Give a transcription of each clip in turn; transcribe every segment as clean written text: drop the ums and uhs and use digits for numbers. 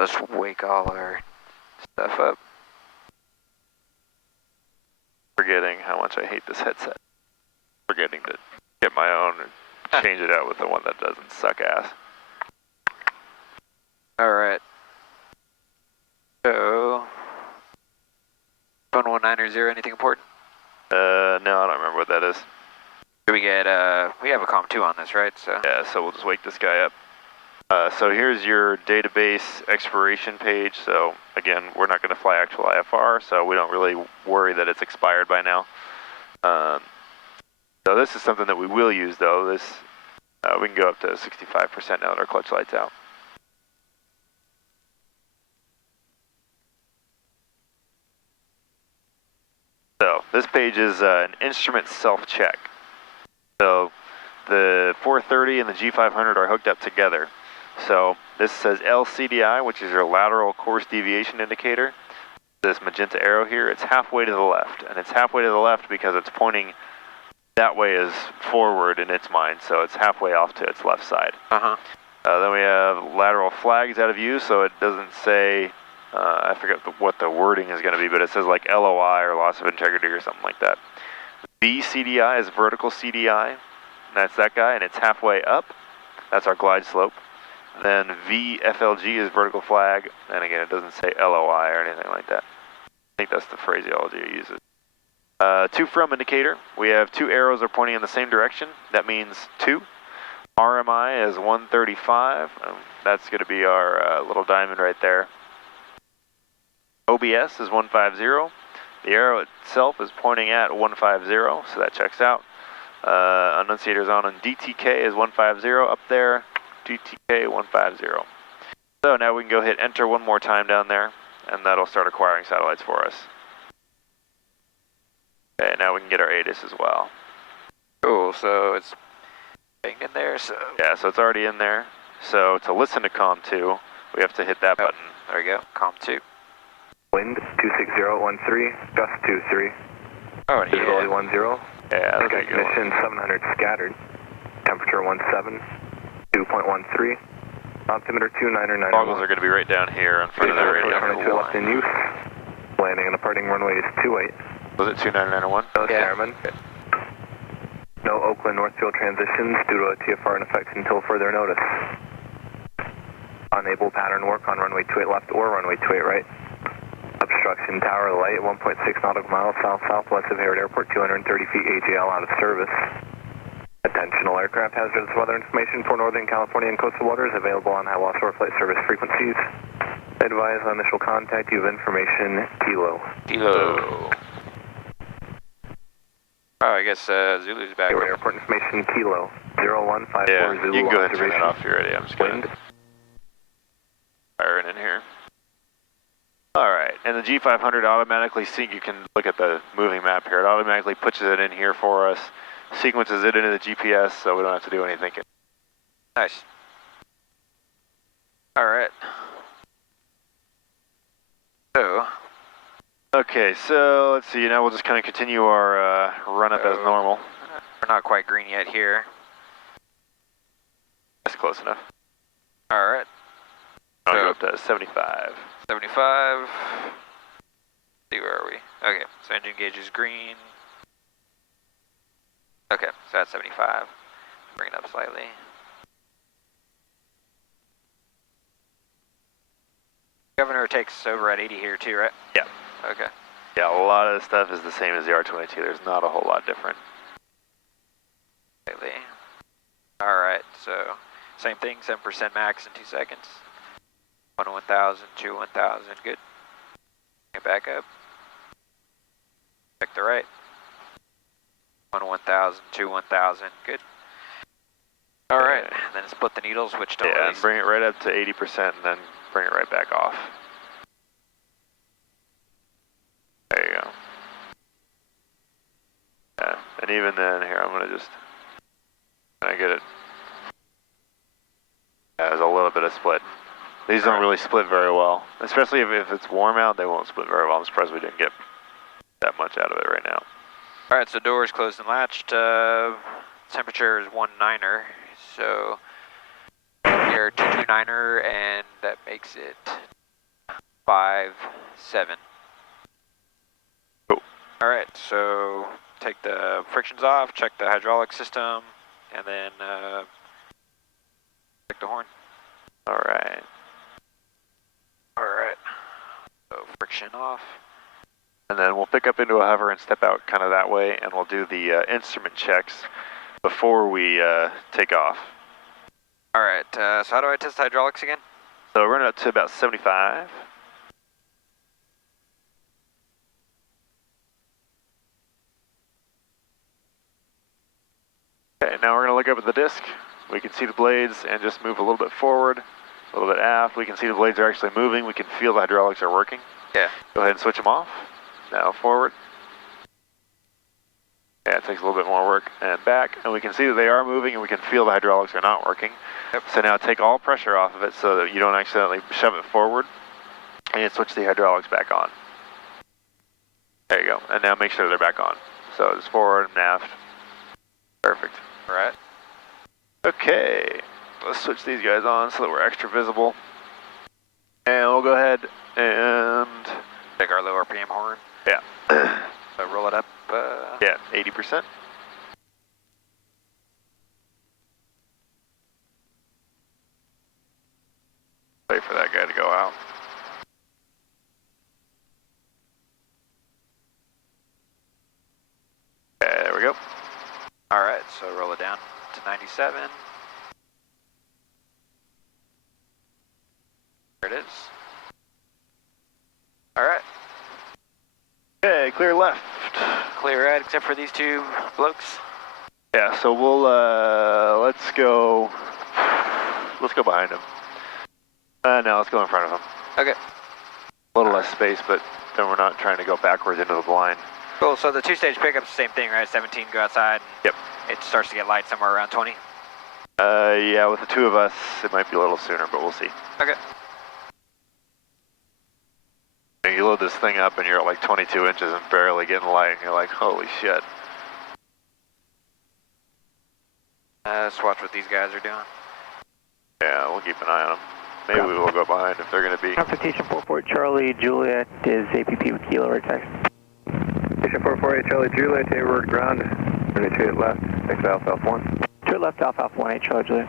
Let's wake all our stuff up. Forgetting how much I hate this headset. Forgetting to get my own and change it out with the one that doesn't suck ass. Alright. So, phone 1990, anything important? No, I don't remember what that is. Do we get, we have a COM2 on this, right? So yeah, so we'll just wake this guy up. So here's your database expiration page. So again, we're not going to fly actual IFR, so we don't really worry that it's expired by now. So this is something that we will use though. This we can go up to 65% now that our clutch light's out. So this page is an instrument self-check. So the 430 and the G500 are hooked up together. So this says LCDI, which is your lateral course deviation indicator. This magenta arrow here, it's halfway to the left. And it's halfway to the left because it's pointing that way is forward in its mind. So it's halfway off to its left side. Then we have lateral flags out of view, so it doesn't say, I forget what the wording is going to be, but it says like LOI or loss of integrity or something like that. VCDI is vertical CDI. That's that guy, and it's halfway up. That's our glide slope. Then VFLG is vertical flag, and again, it doesn't say LOI or anything like that. I think that's the phraseology it uses. To from indicator, we have two arrows are pointing in the same direction. That means 2. RMI is 135. That's going to be our little diamond right there. OBS is 150. The arrow itself is pointing at 150, so that checks out. Annunciator's on, and DTK is 150 up there. DTK 150. So now we can go hit enter one more time down there, and that'll start acquiring satellites for us. Okay, now we can get our ATIS as well. cool, so it's in there, so yeah, so it's already in there. So to listen to COM2, we have to hit that button. There we go, COM2. Wind 26013, gust 23. Oh, Visibility 10. Yeah, that's Okay, mission 700 scattered. Temperature 17, 2.13. Altimeter 2999. Foggles are going to be right down here in front of the radio. 22 left in use. Landing and departing runway is 28. Was it 29901? No, Chairman. No Oakland Northfield transitions due to a TFR in effect until further notice. Unable pattern work on runway 28 left or runway 28 right. Obstruction tower light 1.6 nautical miles south-southwest of Harrod Airport, 230 feet AGL out of service. Attention all aircraft, hazardous weather information for Northern California and coastal waters available on high-loss or flight service frequencies. Advise on initial contact, you have information, Kilo. Kilo. Oh, I guess Zulu's back. Airport information, Kilo. 0154 yeah, Zulu. you can go ahead and turn it off if you're ready. I'm just going to fire it in here. Alright, and the G500 automatically you can look at the moving map here. It automatically puts it in here for us, sequences it into the GPS, so we don't have to do anything. Nice. Alright. So. Okay, so let's see, now we'll just kind of continue our run up as normal. We're not quite green yet here. That's close enough. Alright. I'll go up to 75. 75. See, where are we? Okay, so engine gauge is green. Okay, so that's 75. Bring it up slightly. Governor takes over at 80 here too, right? Yeah. Okay. Yeah, a lot of the stuff is the same as the R22. There's not a whole lot different. Slightly. Alright, so same thing, 7% max in 2 seconds. 1 1000, 2 1000, good. Bring it back up. Check the right. 1 1000, 2 1000, good. Alright, and then split the needles, which don't yeah, really... and bring it right up to 80% and then bring it right back off. There you go. Yeah, and even then, here, I'm going to just... Can I get it? Yeah, there's a little bit of split. These don't really split very well. Especially if it's warm out, they won't split very well. I'm surprised we didn't get that much out of it right now. Alright, so doors closed and latched. Temperature is 19er, so Air 229er, and that makes it 5-7. Cool. All right, so take the frictions off, check the hydraulic system, and then check the horn. All right. All right. So friction off. And then we'll pick up into a hover and step out kind of that way, and we'll do the instrument checks before we take off. All right, so how do I test hydraulics again? So run it up to about 75. Okay, now we're going to look up at the disc. We can see the blades and just move a little bit forward, a little bit aft. We can see the blades are actually moving. We can feel the hydraulics are working. Yeah. Go ahead and switch them off. Now forward. Yeah, it takes a little bit more work. And back. And we can see that they are moving, and we can feel the hydraulics are not working. Yep. So now take all pressure off of it so that you don't accidentally shove it forward. And switch the hydraulics back on. There you go. And now make sure they're back on. So just forward and aft. Perfect. All right. Okay. Let's switch these guys on so that we're extra visible. And we'll go ahead and... Take our low RPM horn. Yeah. So roll it up. Yeah, 80%. Wait for that guy to go out. Okay, there we go. All right, so roll it down to 97. There it is. All right. Okay, clear left. Clear right, except for these two blokes. Yeah, so we'll, let's go behind him. No, let's go in front of him. Okay. A little less space, but then we're not trying to go backwards into the blind. Cool, so the two-stage pickup's the same thing, right? 17, go outside. Yep. It starts to get light somewhere around 20. Yeah, with the two of us, it might be a little sooner, but we'll see. Okay. You load this thing up and you're at like 22 inches and barely getting light, and you're like, holy shit. Let's watch what these guys are doing. Yeah, we'll keep an eye on them. Maybe we will go behind if they're going to be. Citation 44 Charlie Juliet is APP with Kilo right taxi. Station 448 Charlie Juliet, Hayward ground. Runway 28 left, next Alpha 1. 2 left, Alpha 18 Charlie Juliet.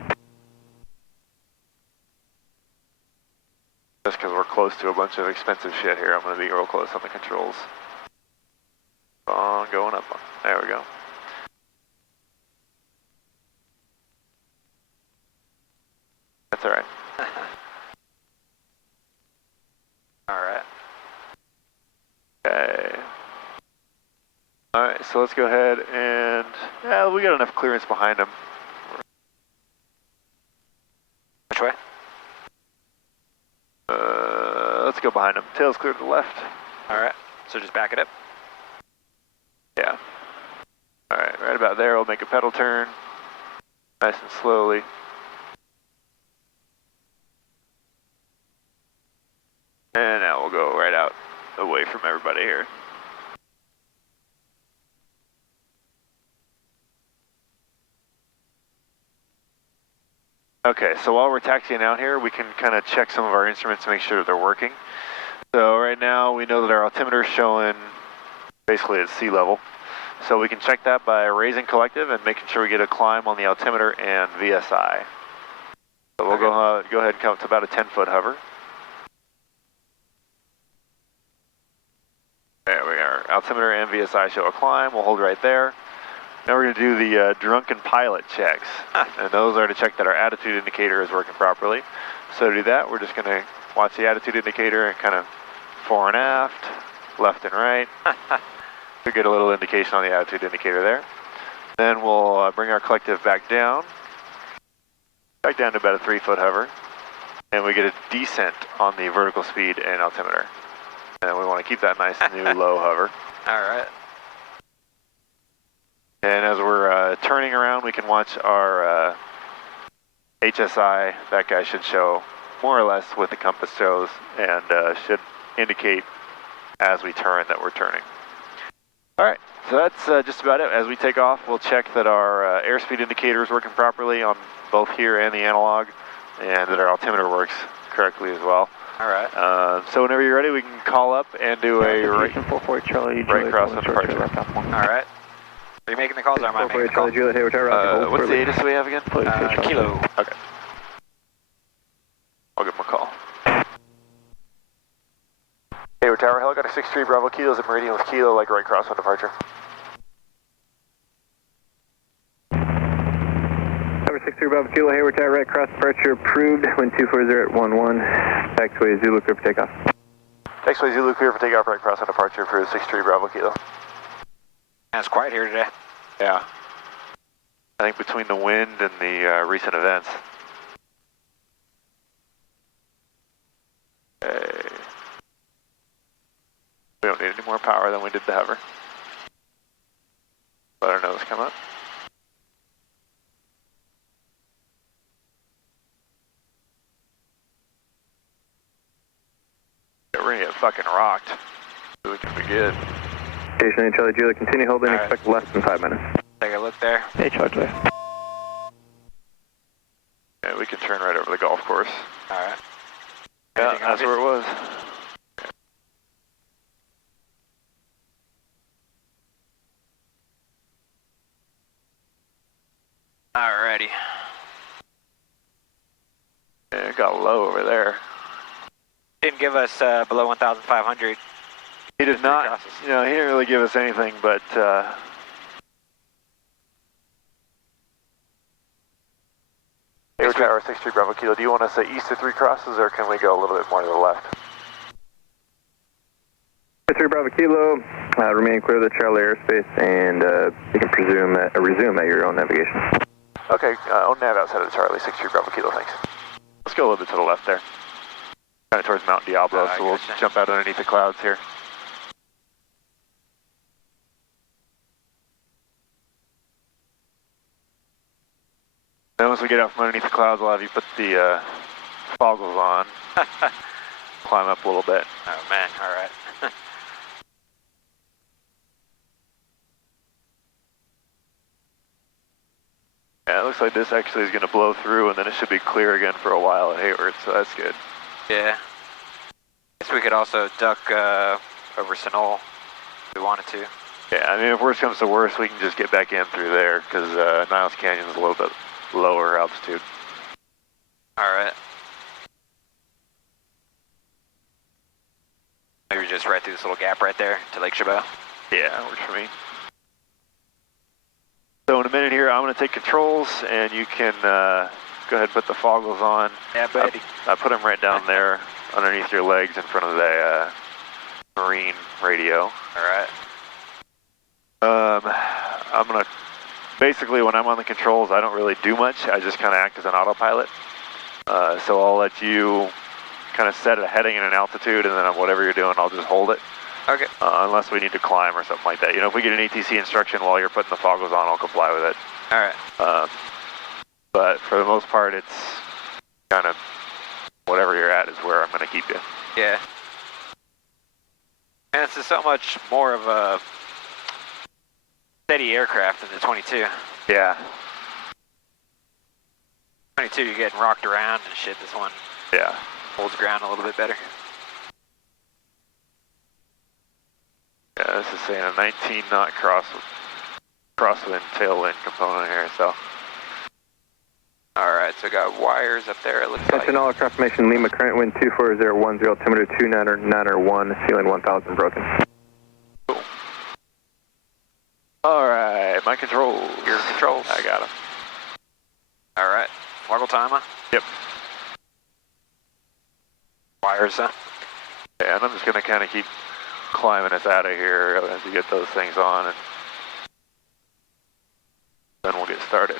Just because we're close to a bunch of expensive shit here, I'm going to be real close on the controls. On, going up. There we go. That's all right. All right. Okay. All right, so let's go ahead and, yeah, we got enough clearance behind them. Which way? Let's go behind them. Tail's clear to the left. All right, so just back it up. Yeah. All right about there, we'll make a pedal turn. Nice and slowly. And now we'll go right out away from everybody here. Okay, so while we're taxiing out here, we can kind of check some of our instruments to make sure that they're working. So right now we know that our altimeter is showing basically at sea level. So we can check that by raising collective and making sure we get a climb on the altimeter and VSI. So we'll go ahead and come to about a 10-foot hover. There we are. Altimeter and VSI show a climb. We'll hold right there. Now we're going to do the drunken pilot checks. And those are to check that our attitude indicator is working properly. So to do that, we're just going to watch the attitude indicator and kind of fore and aft, left and right. To get a little indication on the attitude indicator there. Then we'll bring our collective back down to about a 3-foot hover. And we get a descent on the vertical speed and altimeter. And we want to keep that nice new low hover. All right. And as we're turning around, we can watch our HSI. That guy should show more or less what the compass shows and should indicate as we turn that we're turning. All right, so that's just about it. As we take off, we'll check that our airspeed indicator is working properly on both here and the analog. and that our altimeter works correctly as well. All right. So whenever you're ready, we can call up and do a right cross on departure. All right. Are you making the calls or am I making the calls? Juliet, hey, What's the ATIS we have again? Kilo. Okay. I'll give him a call. Hayward Tower, helicopter 63 Bravo Kilo's at Meridian with Kilo, like right cross on departure. Tower 63 Bravo Kilo, Hayward Tower, right cross departure approved, wind 240 at 11, taxiway Zulu clear for takeoff. Taxiway Zulu clear for takeoff, right cross on departure, approved 63 Bravo Kilo. It's quiet here today. Yeah. I think between the wind and the recent events. Okay. We don't need any more power than we did the hover. Let our nose come up. Yeah, we're gonna get fucking rocked. So we can be good. Station A, Charlie Juliet, continue holding, All right. expect less than 5 minutes. Take a look there. Hey, Charlie. Yeah, we can turn right over the golf course. All right. Yeah, Anything that's obvious? where it was. Alrighty. Yeah, it got low over there. Didn't give us below 1,500. He did not, crosses. you know, he didn't really give us anything, but Hayward Tower 63 Bravo Kilo, do you want to say east of 3 crosses, or can we go a little bit more to the left? 63 Bravo Kilo, remain clear of the Charlie airspace, and you can resume at your own navigation. Okay, on nav outside of the Charlie, 63 Bravo Kilo, thanks. Let's go a little bit to the left there. Kind of towards Mount Diablo, so we'll gotcha. jump out underneath the clouds here. Then once we get out from underneath the clouds, we'll have you put the foggles on. Climb up a little bit. Oh man, alright. Yeah, it looks like this actually is going to blow through, and then it should be clear again for a while at Hayward, so that's good. Yeah. Guess we could also duck over Sinol if we wanted to. Yeah, I mean, if worse comes to worse, we can just get back in through there, because Niles Canyon is a little bit lower altitude. Alright. Maybe just right through this little gap right there to Lake Chabot. Yeah, that works for me. So in a minute here, I'm going to take controls, and you can go ahead and put the foggles on. Yeah, buddy. I put them right down there underneath your legs in front of the marine radio. Alright. I'm going to, basically when I'm on the controls, I don't really do much. I just kind of act as an autopilot. So I'll let you kind of set a heading and an altitude, and then whatever you're doing, I'll just hold it. Okay. Unless we need to climb or something like that. You know, if we get an ATC instruction while you're putting the foggles on, I'll comply with it. Alright. But for the most part, it's kind of whatever you're at is where I'm going to keep you. Yeah. And it's so much more of a steady aircraft than the 22. Yeah. 22, you're getting rocked around and shit. This one Yeah. holds ground a little bit better. Yeah, this is saying a 19 knot crosswind tailwind component here, so. Alright, so got wires up there, it looks like. Attention all aircraft formation, Lima, current wind 24010, altimeter 291, ceiling 1000 broken. Cool. Alright, my controls. Your controls. I got them. Alright, foggle timer. Yep. Wires, huh? Yeah, and I'm just going to kind of keep climbing us out of here as we get those things on, and then we'll get started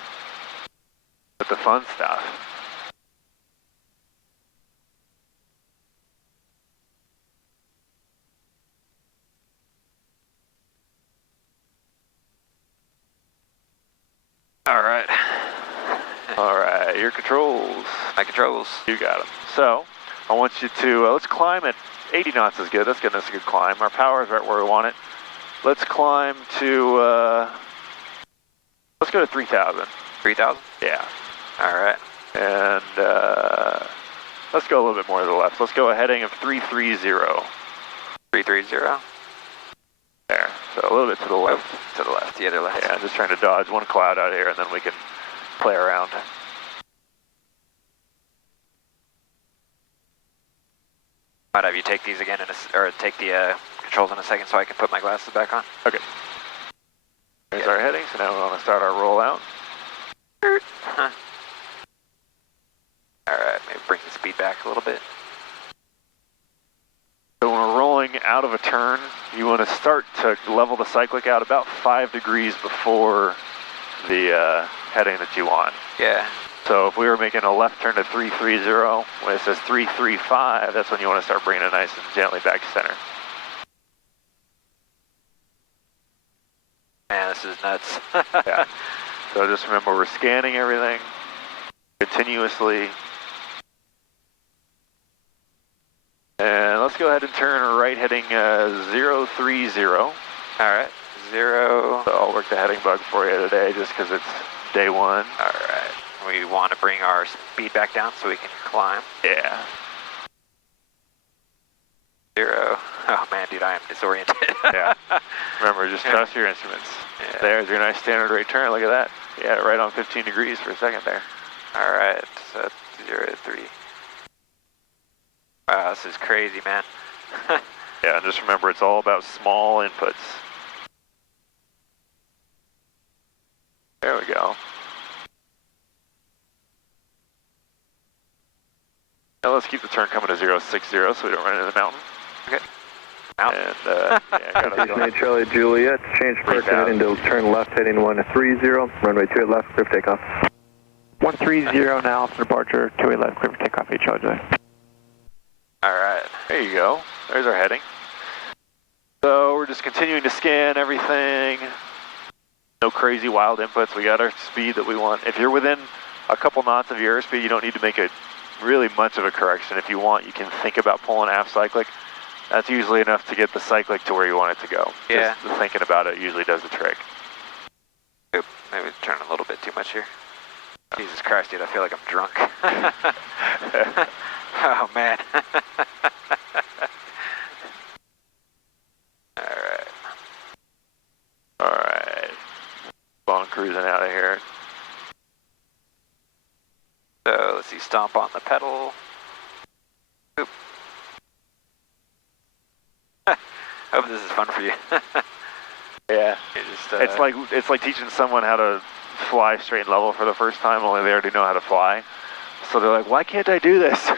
with the fun stuff. Alright. Alright, your controls. My controls. You got them. So, I want you to, let's climb at 80 knots is good. That's getting us a good climb. Our power is right where we want it. Let's climb to, let's go to 3,000. 3,000? Yeah. Alright. And let's go a little bit more to the left. Let's go a heading of 330. 330. There, so a little bit to the left. To the left, the other left. Yeah, I'm just trying to dodge one cloud out here and then we can play around. Might have you take these again or take the controls in a second so I can put my glasses back on. Okay. There's our heading, so now we want to start our rollout. Alright, maybe bring the speed back a little bit. So when we're rolling out of a turn, you want to start to level the cyclic out about 5 degrees before the heading that you want. Yeah. So if we were making a left turn to 330, when it says 335, that's when you want to start bringing it nice and gently back to center. Man, this is nuts. Yeah. So just remember, we're scanning everything continuously. And let's go ahead and turn right heading 030. Alright, 0. So I'll work the heading bug for you today just because it's day one. Alright, we want to bring our speed back down so we can climb. Yeah. 0. Oh man, dude, I am disoriented. Yeah. Remember, just trust your instruments. Yeah. There's your nice standard rate turn. Look at that. Yeah, right on 15 degrees for a second there. Alright, so 0 to 3. Wow, this is crazy, man. Yeah, and just remember, it's all about small inputs. There we go. Now let's keep the turn coming to 060 so we don't run into the mountain. Okay. Out. And yeah, got us going. Charlie Juliet, change course heading to turn left heading 130, runway 28 left, clear for takeoff. 130 now for departure, 28 left, clear for takeoff, Charlie. Alright. There you go. There's our heading. So we're just continuing to scan everything. No crazy wild inputs. We got our speed that we want. If you're within a couple knots of your airspeed, you don't need to make really much of a correction. If you want, you can think about pulling aft cyclic. That's usually enough to get the cyclic to where you want it to go. Yeah. Just thinking about it usually does the trick. Oop, maybe turning a little bit too much here. Jesus Christ, dude, I feel like I'm drunk. Oh, man. Alright. Alright. On cruising out of here. So, let's see, stomp on the pedal. Oop. Hope this is fun for you. Yeah. You just, It's like teaching someone how to fly straight and level for the first time, only they already know how to fly. So they're like, why can't I do this?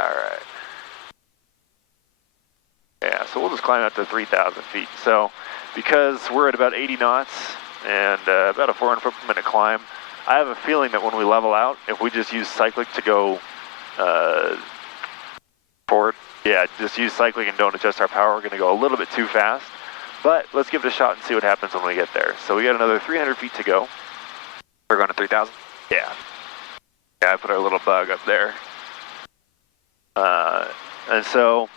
Alright. Yeah, so we'll just climb up to 3,000 feet. So because we're at about 80 knots and about a 400 foot per minute climb, I have a feeling that when we level out, if we just use cyclic to go forward, yeah, just use cyclic and don't adjust our power, we're going to go a little bit too fast. But let's give it a shot and see what happens when we get there. So we got another 300 feet to go. We're going to 3,000? Yeah. Yeah, I put our little bug up there. And so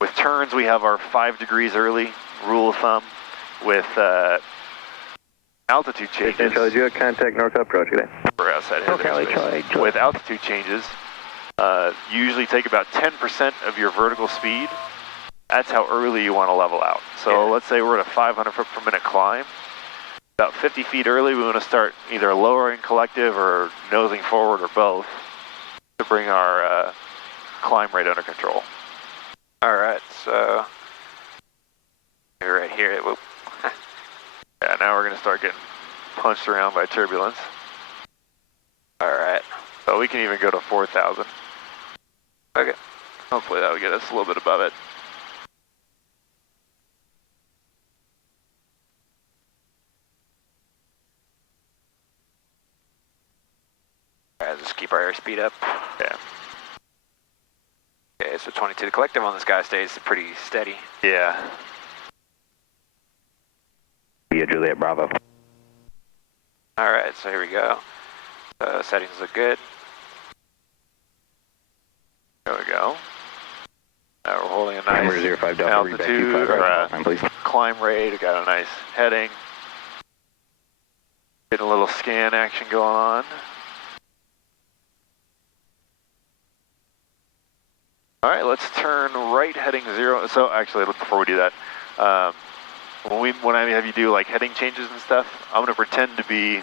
with turns, we have our 5 degrees early rule of thumb. With altitude changes. Charlie Juliet, contact north approach today. We're outside of Charlie. With altitude changes, you usually take about 10% of your vertical speed. That's how early you want to level out. So let's say we're at a 500 foot per minute climb. About 50 feet early, we want to start either lowering collective or nosing forward or both to bring our climb rate under control. Alright, so you're right here. Whoop. Yeah, now we're going to start getting punched around by turbulence. Alright. So we can even go to 4,000. Okay. Hopefully that'll get us a little bit above it. Alright, just keep our airspeed up. Yeah. Okay, so 22. The collective on this guy stays pretty steady. Yeah. Yeah, Juliet Bravo. Alright, so here we go. Settings look good. There we go. Now we're holding a nice 05 Delta, altitude or please. climb rate. We got a nice heading. Getting a little scan action going on. All right, let's turn right heading 0. So actually, before we do that, when I have you do like heading changes and stuff, I'm going to pretend to be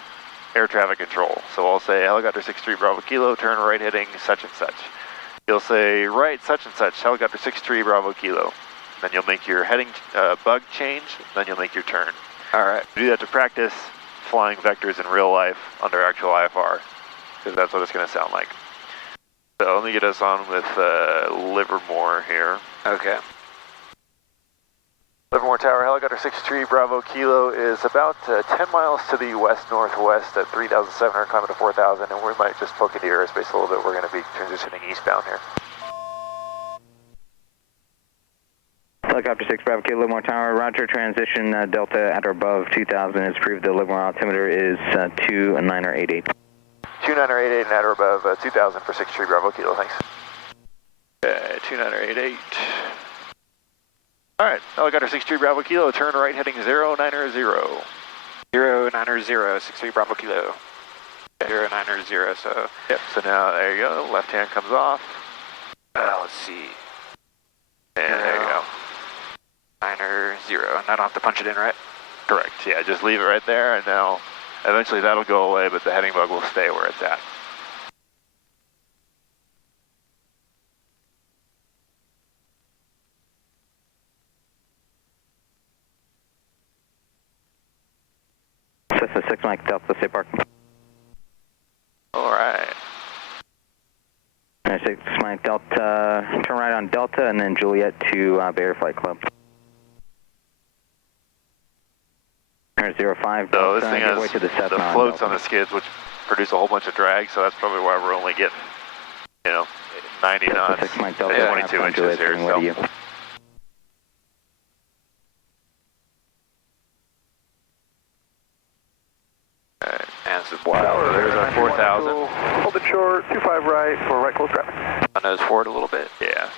air traffic control. So I'll say helicopter 63 Bravo Kilo, turn right heading such and such. You'll say right such and such, helicopter 63 Bravo Kilo. Then you'll make your heading bug change, then you'll make your turn. All right. Do that to practice flying vectors in real life under actual IFR, because that's what it's going to sound like. So let me get us on with Livermore here. Okay. Livermore Tower, helicopter 63 Bravo Kilo is about 10 miles to the west-northwest at 3,700, climbing to 4,000, and we might just poke into your airspace a little bit. We're going to be transitioning eastbound here. Helicopter 6 Bravo Kilo, Livermore Tower, roger, transition Delta at or above 2,000 is proved. The Livermore altimeter is 2988. 2988 and at or above 2,000 for 63 Bravo Kilo, thanks. 2988. All right, helicopter 63 Bravo Kilo, turn right heading 090. 090, 63 Bravo Kilo. 090, so. Yep, so now there you go, left hand comes off. Let's see. And there you go. 90, and I don't have to punch it in, right? Correct, yeah, just leave it right there, and now eventually that'll go away, but the heading bug will stay where it's at. Cessna 6 Mike Delta, stay park. All right. 6 Mike Delta, turn right on Delta, and then Juliet to Bay Area Flight Club. 05 Delta, So this thing has to the floats on the skids, which produce a whole bunch of drag, so that's probably why we're only getting, 90 knots, 6 Mike Delta, 22 inches here. So. And this is wild. There's our 4,000. Hold it short, 25 right for right close traffic. I nose forward a little bit. Yeah.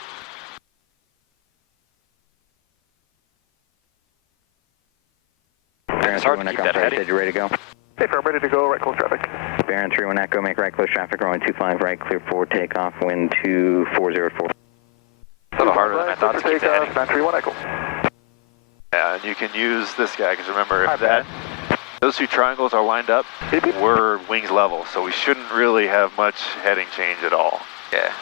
Baron 3-1 Echo, said you're ready to go. Hey, I'm ready to go, right close traffic. Baron 3-1 Echo, make right close traffic, runway 25 right, clear forward takeoff, wind 2404. A little harder than I thought to keep the heading. 931 Echo. Yeah, and you can use this guy, because remember, if those two triangles are lined up, we're wings level, so we shouldn't really have much heading change at all. Yeah.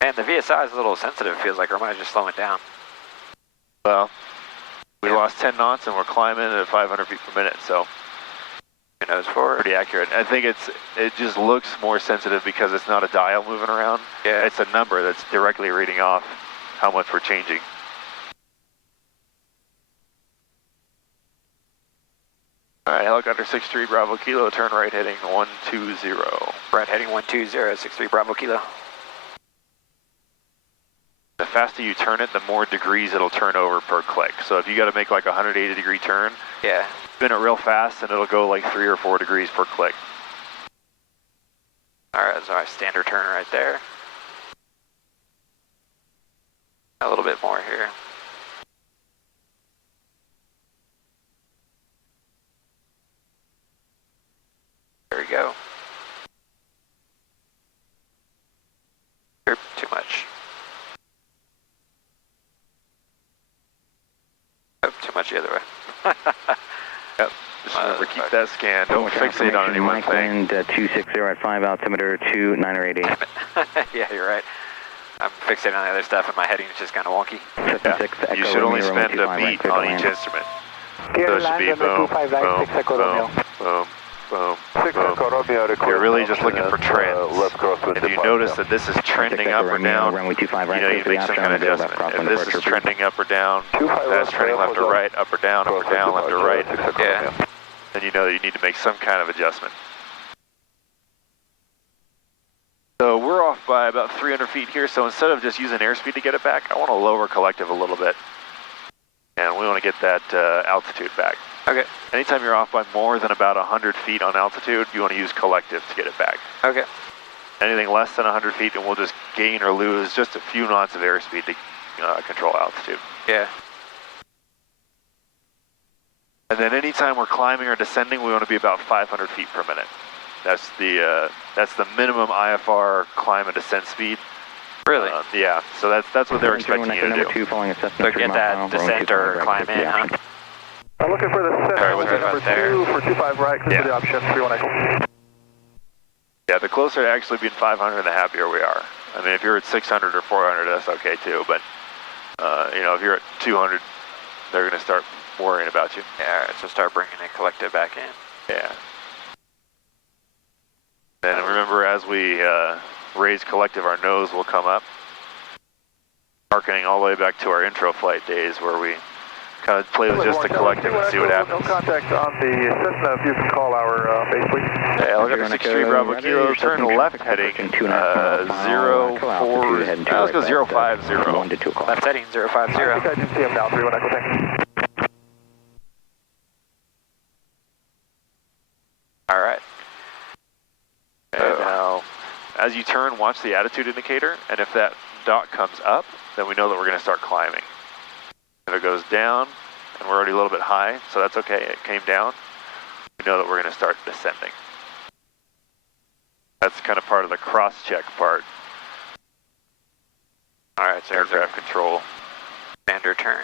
Man, the VSI is a little sensitive, feels like, or am I just slowing down? Well, we lost 10 knots and we're climbing at 500 feet per minute, so Nose forward. pretty accurate. I think it just looks more sensitive because it's not a dial moving around. Yeah. It's a number that's directly reading off how much we're changing. All right, helicopter 63 Bravo Kilo, turn right heading 120. Right heading 120, 63 Bravo Kilo. The faster you turn it, the more degrees it'll turn over per click. So if you got to make like a 180 degree turn, Yeah. spin it real fast and it'll go like 3 or 4 degrees per click. All right, that's our standard turn right there. A little bit more here. There we go. Too much. Oh, too much the other way. Yep. Just remember, keep that scan. Don't fixate on any one Mike thing. wind 260 at 5, altimeter 2988. Yeah, you're right. I'm fixating on the other stuff and my heading is just kind of wonky. Yeah. You should only spend a beat on each instrument. So it should be boom, boom, boom, boom, boom, boom. You're really just looking for trends. If you notice that this is trending up or down, you know you make some kind of adjustment. If this is trending up or down, that's trending left or right, up or down, left or right, Yeah. then you know you need to make some kind of adjustment. So we're off by about 300 feet here, so instead of just using airspeed to get it back, I want to lower collective a little bit. And we want to get that altitude back. Okay. Anytime you're off by more than about 100 feet on altitude, you want to use collective to get it back. Okay. Anything less than 100 feet, and we'll just gain or lose just a few knots of airspeed to control altitude. Yeah. And then anytime we're climbing or descending, we want to be about 500 feet per minute. That's the minimum IFR climb and descent speed. Really? Yeah, so that's what they're expecting you to do. Number 2 following assessment. So get that descent or climb in, huh? I'm looking for the descent. Sorry, what's number right there? 2 for 25 right, clear for the option, 31 echo. Yeah, the closer to actually being 500, the happier we are. I mean, if you're at 600 or 400, that's okay too, but you know, if you're at 200, they're going to start worrying about you. Yeah, alright, so start bringing the collective back in. Yeah. And remember, as we raise collective, our nose will come up, harkening all the way back to our intro flight days where we kind of play with just the collective and see what happens. No contact on the Cessna, if you can call our base, please. Yeah, look at the 63 Bravo Kilo, turn left heading 04, let's go 050. 1 to 2 o'clock. Left heading 050. I think I do see him now, 31 echo, thanks. Alright. And now, as you turn, watch the attitude indicator, and if that dot comes up, then we know that we're going to start climbing. If it goes down, and we're already a little bit high, so that's okay, it came down, we know that we're going to start descending. That's kind of part of the cross-check part. Alright, so Aircraft control. standard turn.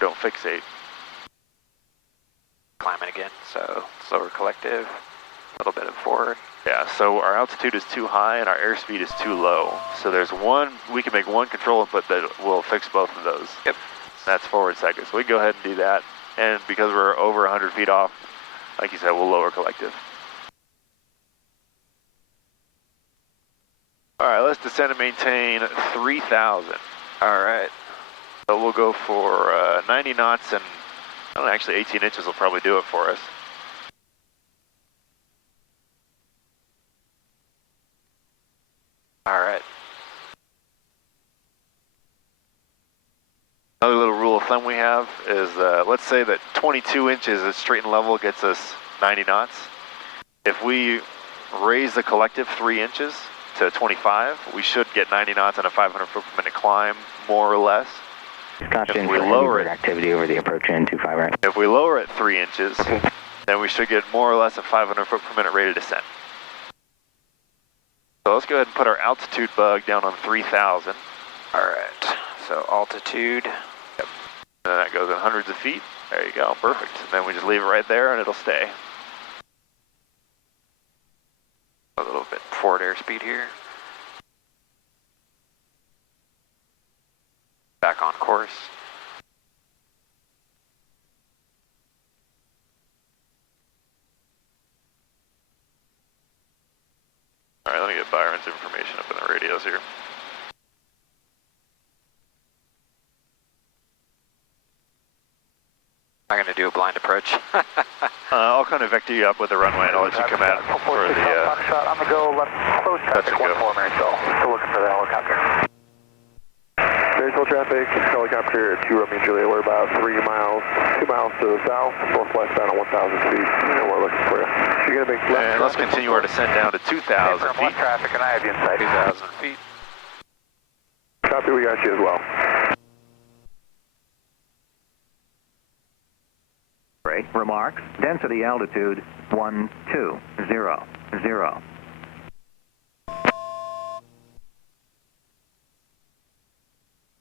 Don't fixate. Climbing again, so slower collective, a little bit of forward. Yeah, so our altitude is too high and our airspeed is too low. So there's one, we can make one control input that will fix both of those. Yep. That's forward second. So we can go ahead and do that. And because we're over 100 feet off, like you said, we'll lower collective. All right, let's descend and maintain 3,000. All right. So we'll go for 90 knots and, I don't know, actually 18 inches will probably do it for us. All right. Another little rule of thumb we have is, let's say that 22 inches at straight and level gets us 90 knots. If we raise the collective 3 inches to 25, we should get 90 knots on a 500 foot per minute climb, more or less. If we lower it, activity over the approach in 25 right. If we lower it 3 inches, then we should get more or less a 500 foot per minute rate of descent. So let's go ahead and put our altitude bug down on 3,000. All right. So altitude. Yep. And then that goes in hundreds of feet. There you go. Perfect. And then we just leave it right there and it'll stay. A little bit forward airspeed here. Back on course. All right, let me get Byron's information up in the radios here. I'm going to do a blind approach. I'll kind of vector you up with the runway and I'll let you come out for the... I'm going to go left close traffic, 1 4 minutes, so still looking for the helicopter. Very slow traffic, helicopter 2 Romeo Juliet, we're about 2 miles to the south, northwestbound at 1,000 feet, and we're looking for you. You're going to make left. And let's continue our descent down to 2,000 feet. Traffic, and I have you inside. 2,000 feet. Copy, we got you as well. Remarks, density altitude 1200.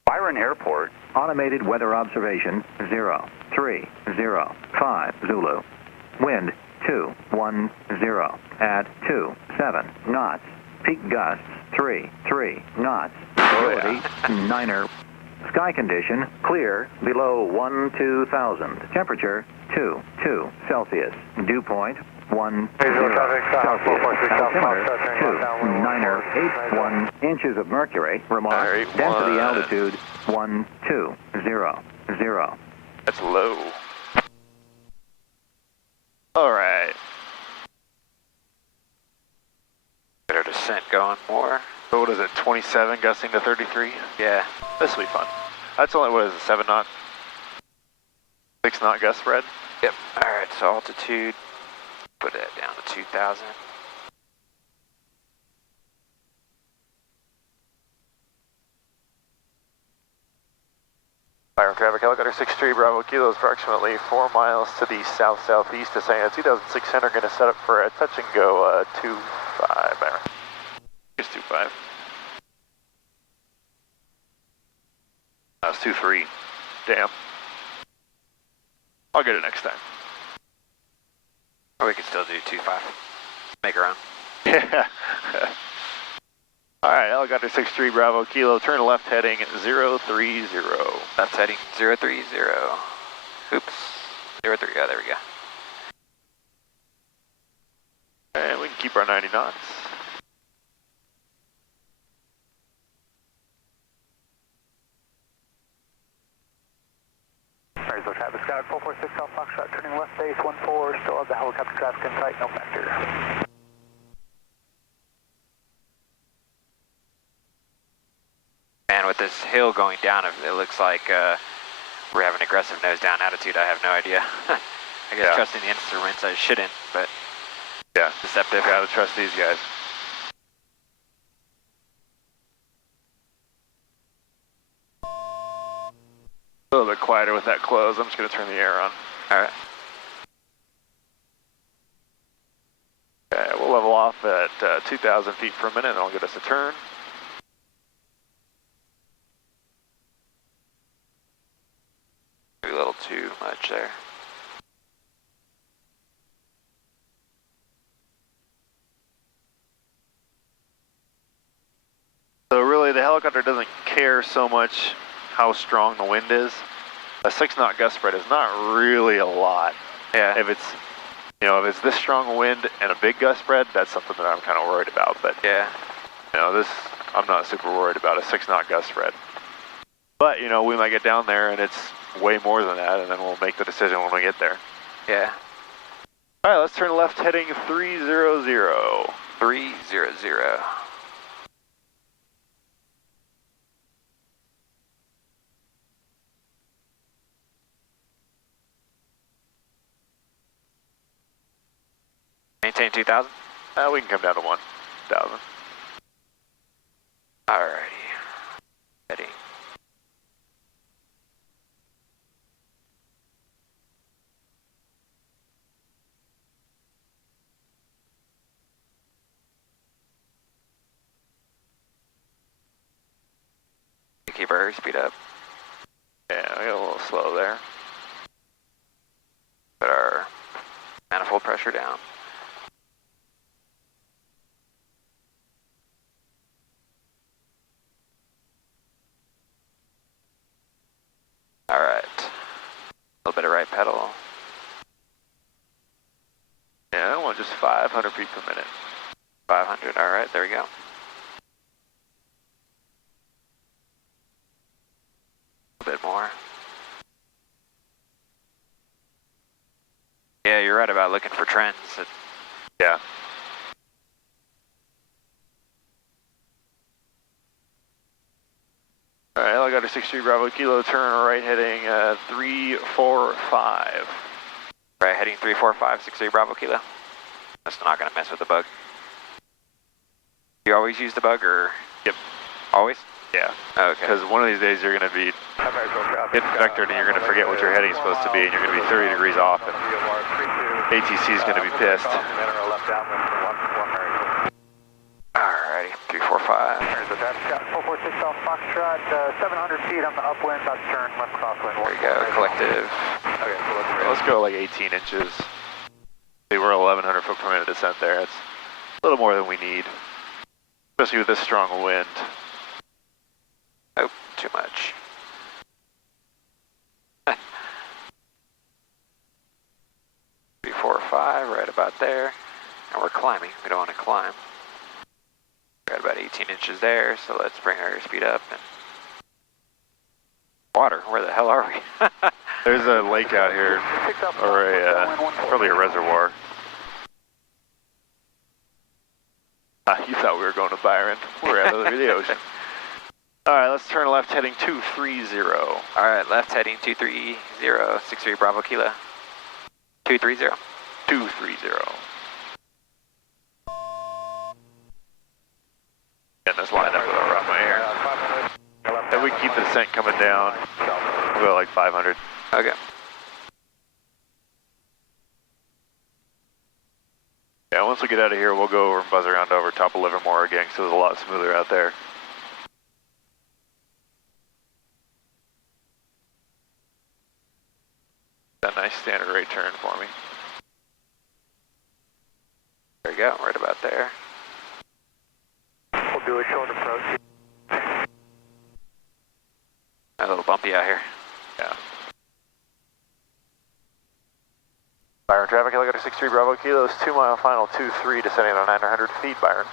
Byron Airport. Automated weather observation 0305 Zulu. Wind 210 at 27 knots. Peak gusts 33 knots. Visibility 9er. Sky condition clear below 12,000. Temperature 2 Celsius. Dew point 10 Celsius. Altimeter 29er 81 inches of mercury. Remark. Density altitude 1200. That's low. All right. Better descent going more. So what is it, 27 gusting to 33? Yeah. This will be fun. That's only, what is it, 7 knot? 6 knot gust spread. Yep. All right, so altitude, put that down to 2,000. Byron traffic, helicopter 63 Bravo Kilo is approximately 4 miles to the south-southeast of San 2600, going to set up for a touch and go 25, Byron. Here's 25. That was 23. Damn. I'll get it next time. Or we could still do 2.5. Make a round. Yeah. Alright, helicopter 63 Bravo Kilo, turn left heading 030. Left heading 030. Oops. 03, yeah, there we go. And we can keep our 90 knots. Alright, so traffic scout 446 South Foxtrot, turning left base 14, still have the helicopter traffic in sight, no factor. And with this hill going down, it looks like we're having aggressive nose down attitude. I have no idea. I guess trusting the instruments I shouldn't, but yeah, deceptive. Gotta trust these guys. A little bit quieter with that close. I'm just gonna turn the air on. All right. Okay, we'll level off at 2,000 feet per minute, and I'll get us a turn. A little too much there. So really, the helicopter doesn't care so much how strong the wind is. A 6 knot gust spread is not really a lot. Yeah. If it's, if it's this strong a wind and a big gust spread, that's something that I'm kind of worried about. But yeah, I'm not super worried about a 6 knot gust spread. But we might get down there and it's way more than that, and then we'll make the decision when we get there. Yeah. All right, let's turn left heading 300. 300. Maintain 2,000. We can come down to 1,000. Alrighty. Heading. Keep our airspeed up. Yeah, I got a little slow there. Put our manifold pressure down. All right. A little bit of right pedal. Yeah, I want just 500 feet per minute. 500. All right, there we go. A bit more. Yeah, you're right about looking for trends. Yeah. All right, helicopter 63 Bravo Kilo, turn right heading 345. Right, heading 345, 63 Bravo Kilo. That's not going to mess with the bug. You always use the bug, or? Yep. Always? Yeah. Okay. Because one of these days you're going to be infected and you're going to forget what your heading's supposed to be, and you're going to be 30 degrees off, and ATC is going to be pissed. Alrighty, 345. There's the traffic scout 446 South Foxtrot, 700 feet on the upwind, about to turn left crosswind. There you go, collective. Okay, so Let's go like 18 inches. See, we're 1,100 foot per minute descent there. It's a little more than we need, especially with this strong a wind. Oh, too much. 345, right about there. And we're climbing, we don't want to climb. We're at about 18 inches there, so let's bring our speed up. And water, where the hell are we? There's a lake out here, or probably a reservoir. You thought we were going to Byron. We're out of the ocean. All right, let's turn left heading 230. All right, left heading 230, 63 Bravo Kilo. 230. 230. Getting this lined up with our runway here. And we can keep the descent coming down. We'll go like 500. Okay. Yeah, once we get out of here, we'll go over and buzz around over top of Livermore again, so it's a lot smoother out there. That nice standard right turn for me. There you go, right about there. We'll do a short approach. A little bumpy out here. Yeah. Byron traffic, helicopter 63 Bravo Kilos, 2 mile final 23, descending on 900 feet, Byron.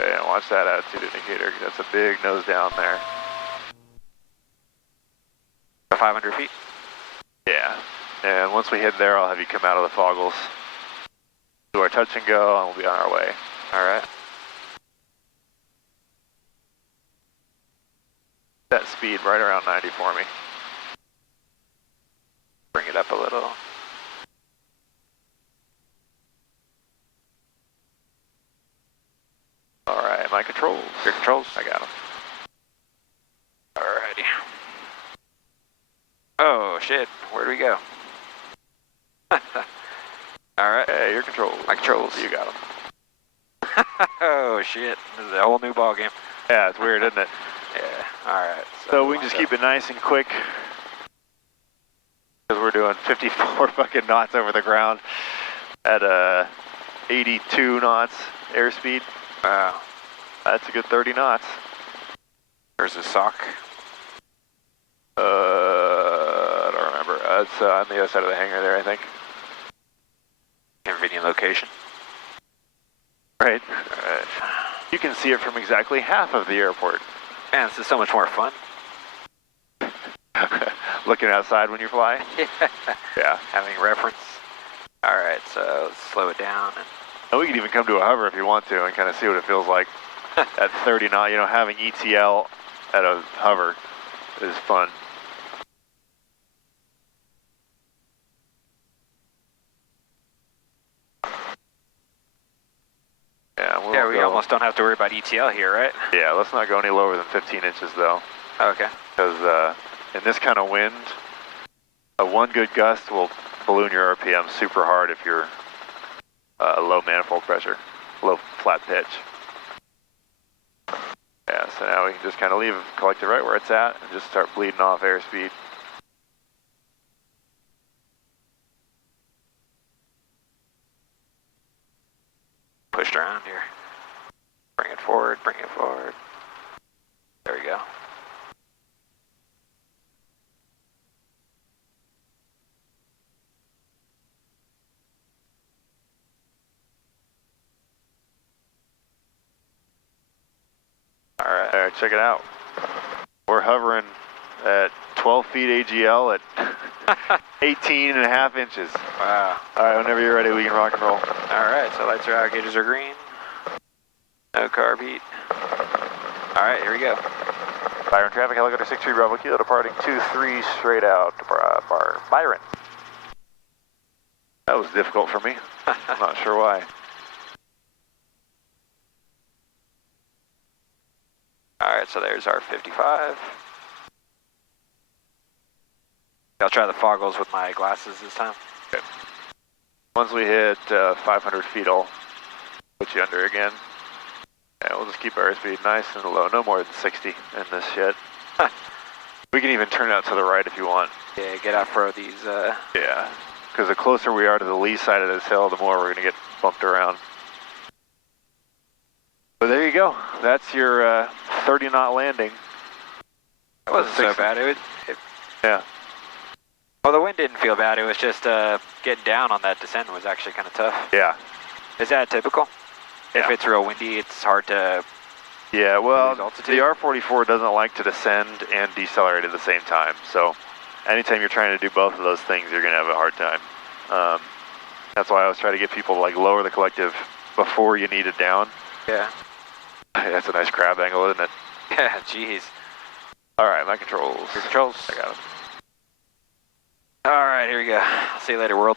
Okay, and watch that attitude indicator, that's a big nose down there. 500 feet. Yeah, and once we hit there, I'll have you come out of the foggles. Do our touch and go, and we'll be on our way. All right. That speed right around 90 for me. Bring it up a little. All right, my controls. Your controls. I got them. Alrighty. Oh shit, where do we go? Alright. Hey, your controls. My controls. You got them. Oh shit, this is a whole new ball game. Yeah, it's weird, isn't it? Yeah, alright. So we can just keep it nice and quick. Because we're doing 54 fucking knots over the ground at 82 knots airspeed. Wow. That's a good 30 knots. There's a sock. I don't remember. It's on the other side of the hangar there, I think. Convenient location. Right. You can see it from exactly half of the airport. Man, this is so much more fun. Looking outside when you fly? Yeah. Yeah. Having reference. Alright, so let's slow it down. And we can even come to a hover if you want to and kind of see what it feels like at 30 knot. You know, having ETL at a hover is fun. Yeah, We almost don't have to worry about ETL here, right? Yeah, let's not go any lower than 15 inches though. Okay. Because in this kind of wind, one good gust will balloon your RPM super hard if you're low manifold pressure, low flat pitch. Yeah, so now we can just kind of leave, collect it right where it's at, and just start bleeding off airspeed. Pushed around here. Bring it forward, bring it forward. There we go. All right, check it out. We're hovering at 12 feet AGL at 18 and a half inches. Wow. All right, whenever you're ready, we can rock and roll. Alright, so lights are out, gauges are green. No carb heat. Alright, here we go. Byron traffic, helicopter 63 Bravo Kilo departing 23 straight out to Byron. That was difficult for me. I'm not sure why. Alright, so there's our 55. I'll try the foggles with my glasses this time. Okay. Once we hit 500 feet, I'll put you under again. And we'll just keep our airspeed nice and low, no more than 60 in this shit. We can even turn out to the right if you want. Yeah, get out for these, Yeah, because the closer we are to the lee side of this hill, the more we're going to get bumped around. But there you go. That's your 30 knot landing. It wasn't so bad. Yeah. Well, the wind didn't feel bad. It was just getting down on that descent was actually kind of tough. Yeah. Is that typical? Yeah. If it's real windy, it's hard to... Yeah, well, altitude? the R44 doesn't like to descend and decelerate at the same time. So anytime you're trying to do both of those things, you're going to have a hard time. That's why I was trying to get people to like lower the collective before you need it down. Yeah. That's a nice crab angle, isn't it? Yeah, jeez. All right, my controls. Your controls. I got them. All right, here we go. See you later, world.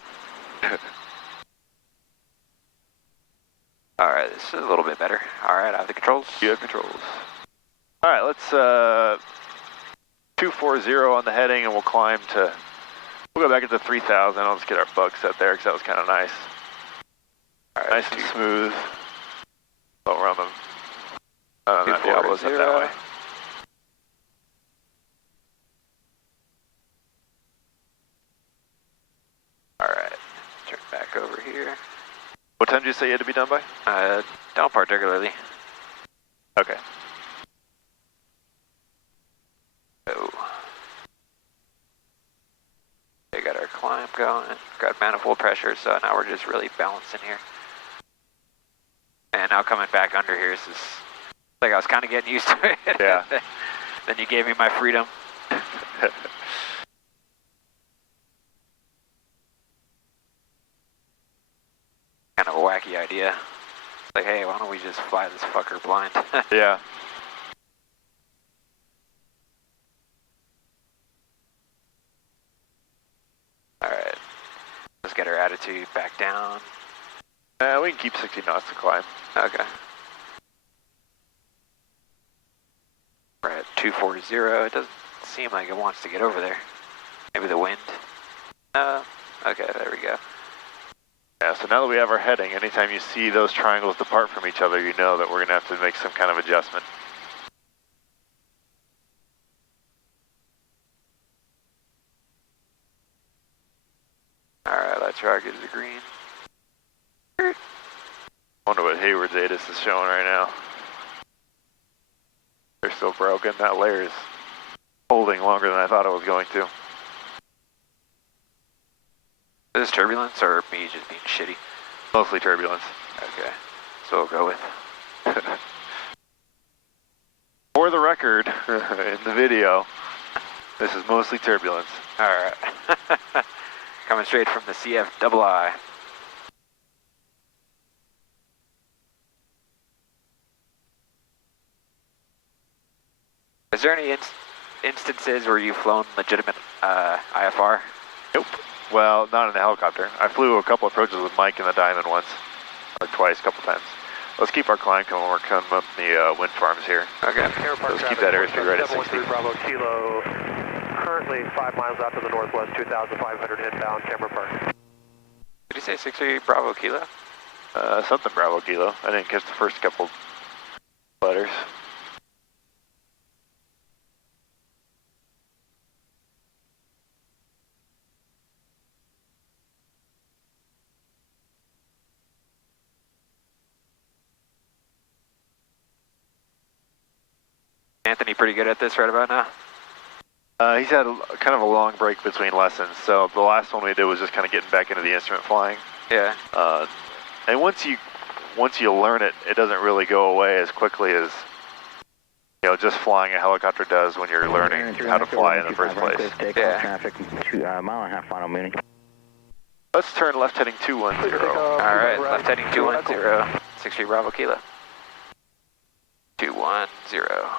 All right, this is a little bit better. All right, I have the controls. You have controls. All right, let's 240 on the heading, and we'll climb to. We'll go back into 3,000. I'll just get our bug set there because that was kind of nice. All right, Nice and smooth. Oh, we're on the. Not Diablo set that way. All right, turn back over here. What time did you say you had to be done by? Don't particularly. Okay. Oh. We got our climb going, got manifold pressure, so now we're just really balancing here. And now coming back under here is like I was kind of getting used to it. Yeah. Then you gave me my freedom. Kind of a wacky idea. It's like, hey, why don't we just fly this fucker blind? Yeah. Alright. Let's get our attitude back down. We can keep 60 knots to climb. Okay. We're at 240. It doesn't seem like it wants to get over there. Maybe the wind. Okay, there we go. Yeah, so now that we have our heading, anytime you see those triangles depart from each other, you know that we're going to have to make some kind of adjustment. Alright, let's try to get the green. Wonder what Hayward's ATIS is showing right now. They're still broken. That layer is holding longer than I thought it was going to. Is this turbulence or me just being shitty? Mostly turbulence. Okay, so we'll go with. For the record, in the video, this is mostly turbulence. Alright. Coming straight from the CFII. Is there any instances where you've flown legitimate IFR? Nope. Well, not in the helicopter. I flew a couple approaches with Mike in the Diamond once, or twice, a couple times. Let's keep our climb coming. We're coming up the wind farms here. Okay. Let's keep that airspeed right at 60. Bravo Kilo, currently 5 miles out to the northwest, 2,500 inbound, Camera Park. Did you say 60 Bravo Kilo? Something Bravo Kilo. I didn't catch the first couple letters. Anthony pretty good at this right about now? He's had kind of a long break between lessons, so the last one we did was just kind of getting back into the instrument flying. Yeah. And once you learn it, it doesn't really go away as quickly as just flying a helicopter does when you're learning how to fly in the first place. Yeah. Traffic, mile and a half final Mooney. Let's turn left heading 210. Alright, left heading 210. 60 Bravo Kilo. 210.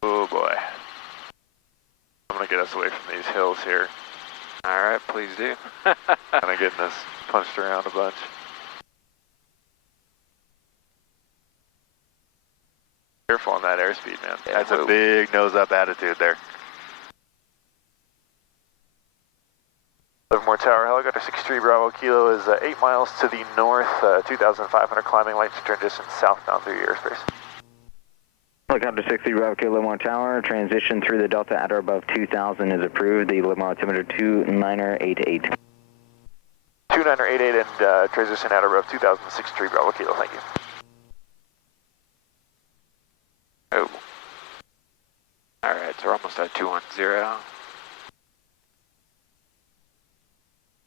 Oh boy. I'm gonna get us away from these hills here. Alright, please do. Kind of getting us punched around a bunch. Careful on that airspeed, man. Yeah, That's a big nose-up attitude there. Livermore Tower, helicopter 63 Bravo Kilo is 8 miles to the north, 2,500 climbing lights, transition southbound through your airspace. Helicopter 60 Bravo Kilo Livermore Tower, transition through the Delta at or above 2,000 is approved. The Livermore altimeter 2988. 2988 and transition at or above 2,063 Bravo Kilo, thank you. Oh. Alright, so we're almost at 210.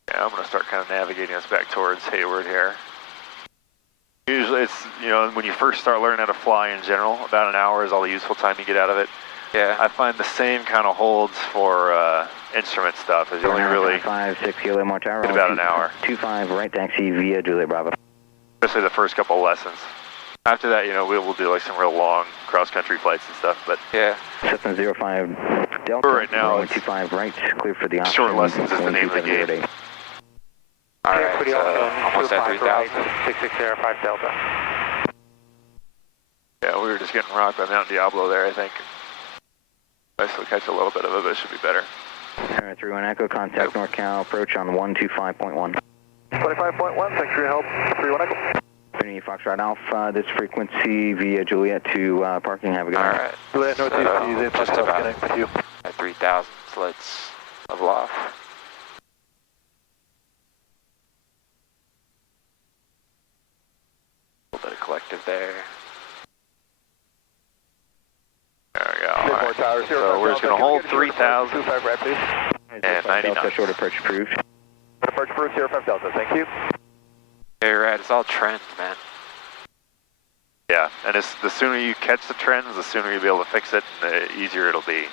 Yeah, I'm going to start kind of navigating us back towards Hayward here. Usually it's, when you first start learning how to fly in general, about an hour is all the useful time you get out of it. Yeah. I find the same kind of holds for instrument stuff. Is only really 56 Kilo more tower. in about an hour. 25 right taxi via Juliet Bravo. Especially the first couple of lessons. After that, you know, we'll do like some real long cross-country flights and stuff, but Yeah. Cessna 05 Delta. for right now, it's 25 right, clear for the option. short lessons is the name of the game. All right, so almost at 3,000. 6605 Delta. Yeah, we were just getting rocked by Mount Diablo there, I think. If I still catch a little bit of it, but it should be better. Alright, 31 Echo, contact NorCal, approach on 125.1. 25.1, thanks for your help. 31 Echo. Infinity Foxtrot Alpha, this frequency via Juliet to parking. Have a good night. All right. Juliet Northeast, Just about connect with you. at 3,000, so let's level off. A little bit of collective there. There we go. All right. Tower, So we're just going to hold 3,000 25 right, please. and 90 knots. Short approach approved. Approach approved, 05 Delta, thank you. Hey, right, it's all trends, man. Yeah, and the sooner you catch the trends, the sooner you'll be able to fix it, and the easier it'll be.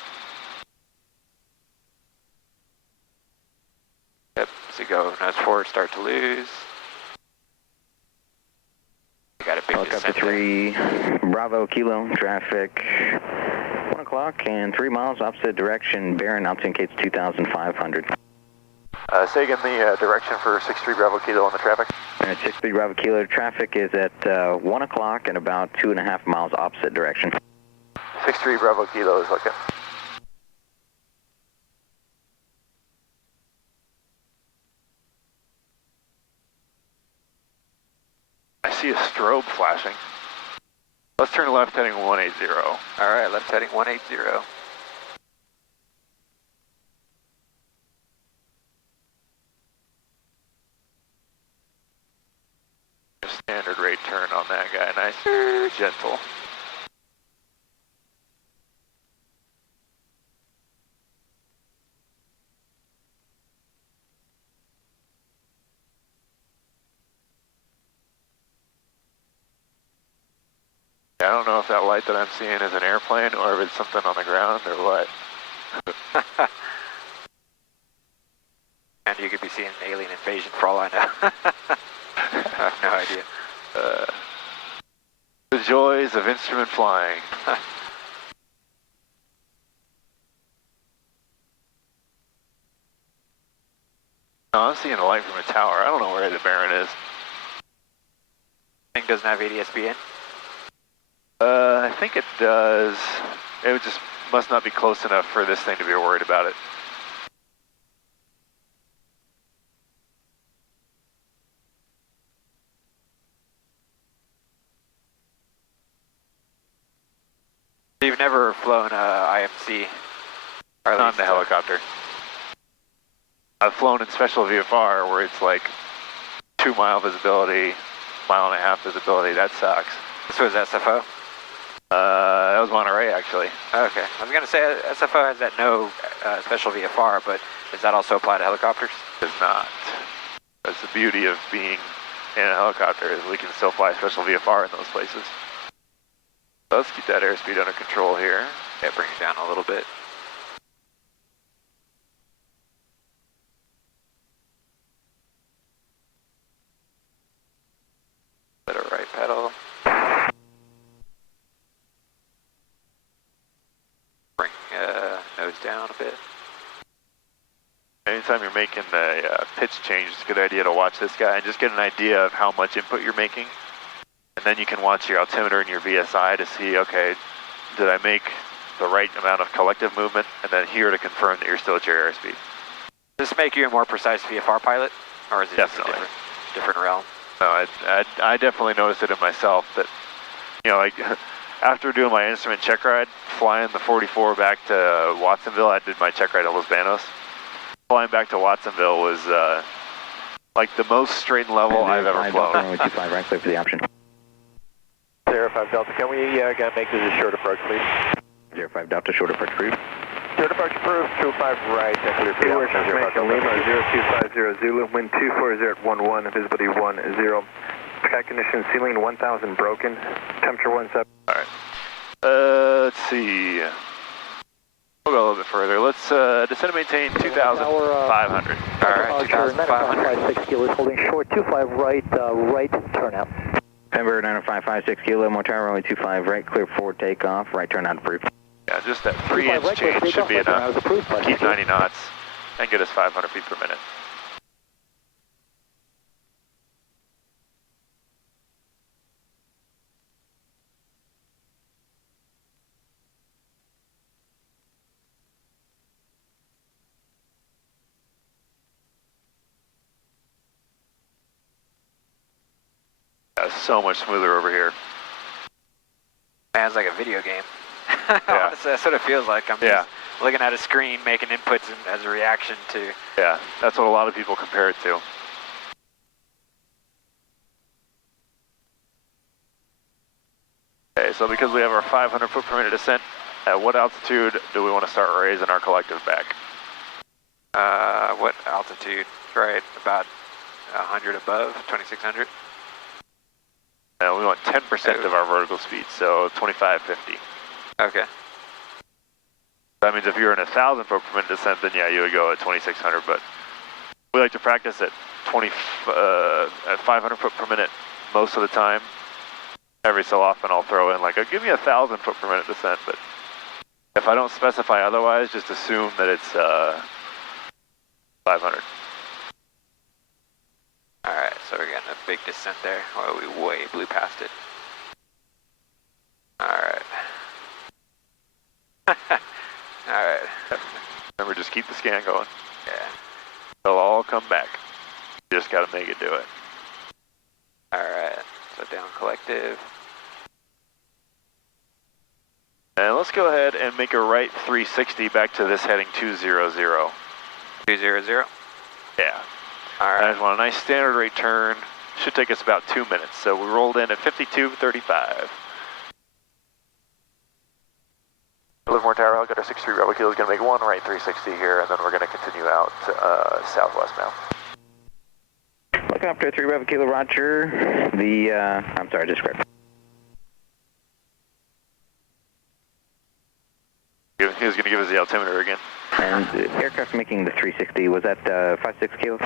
Yep, so you go nudge forward, start to lose. You got a big Helicopter descent there. 3, Bravo Kilo, traffic 1 o'clock and 3 miles opposite direction, Barron, altitude Cates 2,500. Say again the direction for 63 Bravo Kilo on the traffic. 63 Bravo Kilo, traffic is at 1 o'clock and about 2.5 miles opposite direction. 63 Bravo Kilo is looking. I see a strobe flashing. Let's turn left heading 180. All right, left heading 180. Standard rate turn on that guy, nice, gentle. I don't know if that light that I'm seeing is an airplane or if it's something on the ground or what. And you could be seeing an alien invasion for all I know. I have no idea. The joys of instrument flying. No, I'm seeing a light from a tower. I don't know where the Baron is. Thing doesn't have ADS-B in? I think it does. It just must not be close enough for this thing to be worried about it. You've never flown IMC? Or at Not in least, the helicopter. I've flown in special VFR where it's like 2 mile visibility, 1.5 mile visibility. That sucks. This was SFO? That was Monterey actually. Okay. I was going to say SFO has that no special VFR, but does that also apply to helicopters? Does not. That's the beauty of being in a helicopter is we can still fly special VFR in those places. So let's keep that airspeed under control here. Yeah, bring it down a little bit. Bit of right pedal. Bring nose down a bit. Anytime you're making a pitch change, it's a good idea to watch this guy and just get an idea of how much input you're making. And then you can watch your altimeter and your VSI to see, okay, did I make the right amount of collective movement? And then here to confirm that you're still at your airspeed. Does this make you a more precise VFR pilot? Or is it Definitely. just a different realm? No, I definitely noticed it in myself that, you know, like after doing my instrument check ride, flying the 44 back to Watsonville, I did my check ride at Los Banos. Flying back to Watsonville was like the most straight and level I've ever flown. 25 right, clear for the option. 05 Delta, can we again make this a short approach, please? 05 Delta, short approach approved. Short approach approved, 25 right, clear for the option. Lima 0250 Zulu, wind 240 at 11, visibility 10. Sky conditions, ceiling 1000 broken, temperature 17. All right. Let's see. We'll go a little bit further. Let's descend and maintain 2,500. All right, 2,500. 956 kilo is holding short, 25 right, right turnout. November 9556 kilo, more tower, runway 25 right, clear for takeoff, right turnout approved. Yeah, just that 3-inch change should be enough. Keep 90 knots and get us 500 feet per minute. So much smoother over here. Man, it's like a video game. Yeah. Honestly, that's what it feels like. I'm just looking at a screen, making inputs as a reaction to. Yeah, that's what a lot of people compare it to. Okay, so because we have our 500 foot per minute descent, at what altitude do we want to start raising our collective back? What altitude? Right, about 100 above, 2,600. And we want 10% of our vertical speed, so 2550. Okay. That means if you're in 1,000 foot per minute descent, then yeah, you would go at 2,600. But we like to practice at 500 foot per minute most of the time. Every so often, I'll throw in like, give me 1,000 foot per minute descent. But if I don't specify otherwise, just assume that it's 500. Alright, so we're getting a big descent there. Oh, we way blew past it. Alright. Alright. Remember, just keep the scan going. Yeah. They'll all come back. You just gotta make it do it. Alright, so down collective. And let's go ahead and make a right 360 back to this heading 200. 200? Yeah. Alright. I just want a nice standard rate turn. Should take us about 2 minutes. So we rolled in at 52:35. Livermore Tower, Helicopter 63 Bravo Kilo is going to make one right 360 here, and then we're going to continue out southwest now. Helicopter 3 Bravo Kilo, roger. I'm sorry, describe. He was going to give us the altimeter again. And the aircraft making the 360, was that 56 kilo?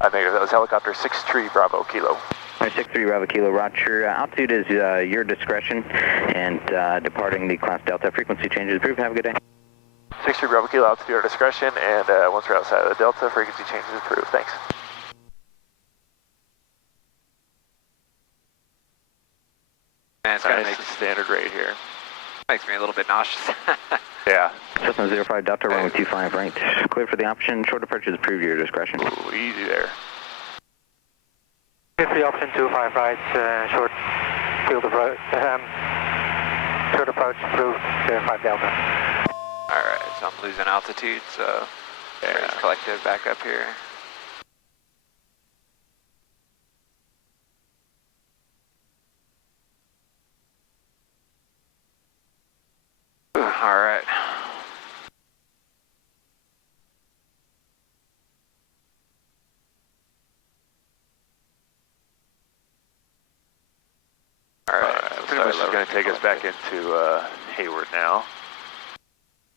I think that was Helicopter 63 Bravo Kilo. 63 Bravo Kilo, roger. Altitude is your discretion, and departing the class Delta. Frequency changes approved. Have a good day. 63 Bravo Kilo, altitude our discretion, and once we're outside of the Delta, frequency changes approved. Thanks. Man, it's gotta Nice make, standard rate here. makes me a little bit nauseous. Yeah. Cessna 05 Delta, runway 25 right. Clear for the option. Short approach is approved. Your discretion. Ooh, easy there. Clear for the option 25 right, short field of road, short approach approved, 05 Delta. Alright, so I'm losing altitude, so raise collective back up here. Alright. Alright, Pretty much is going to take us back into Hayward now.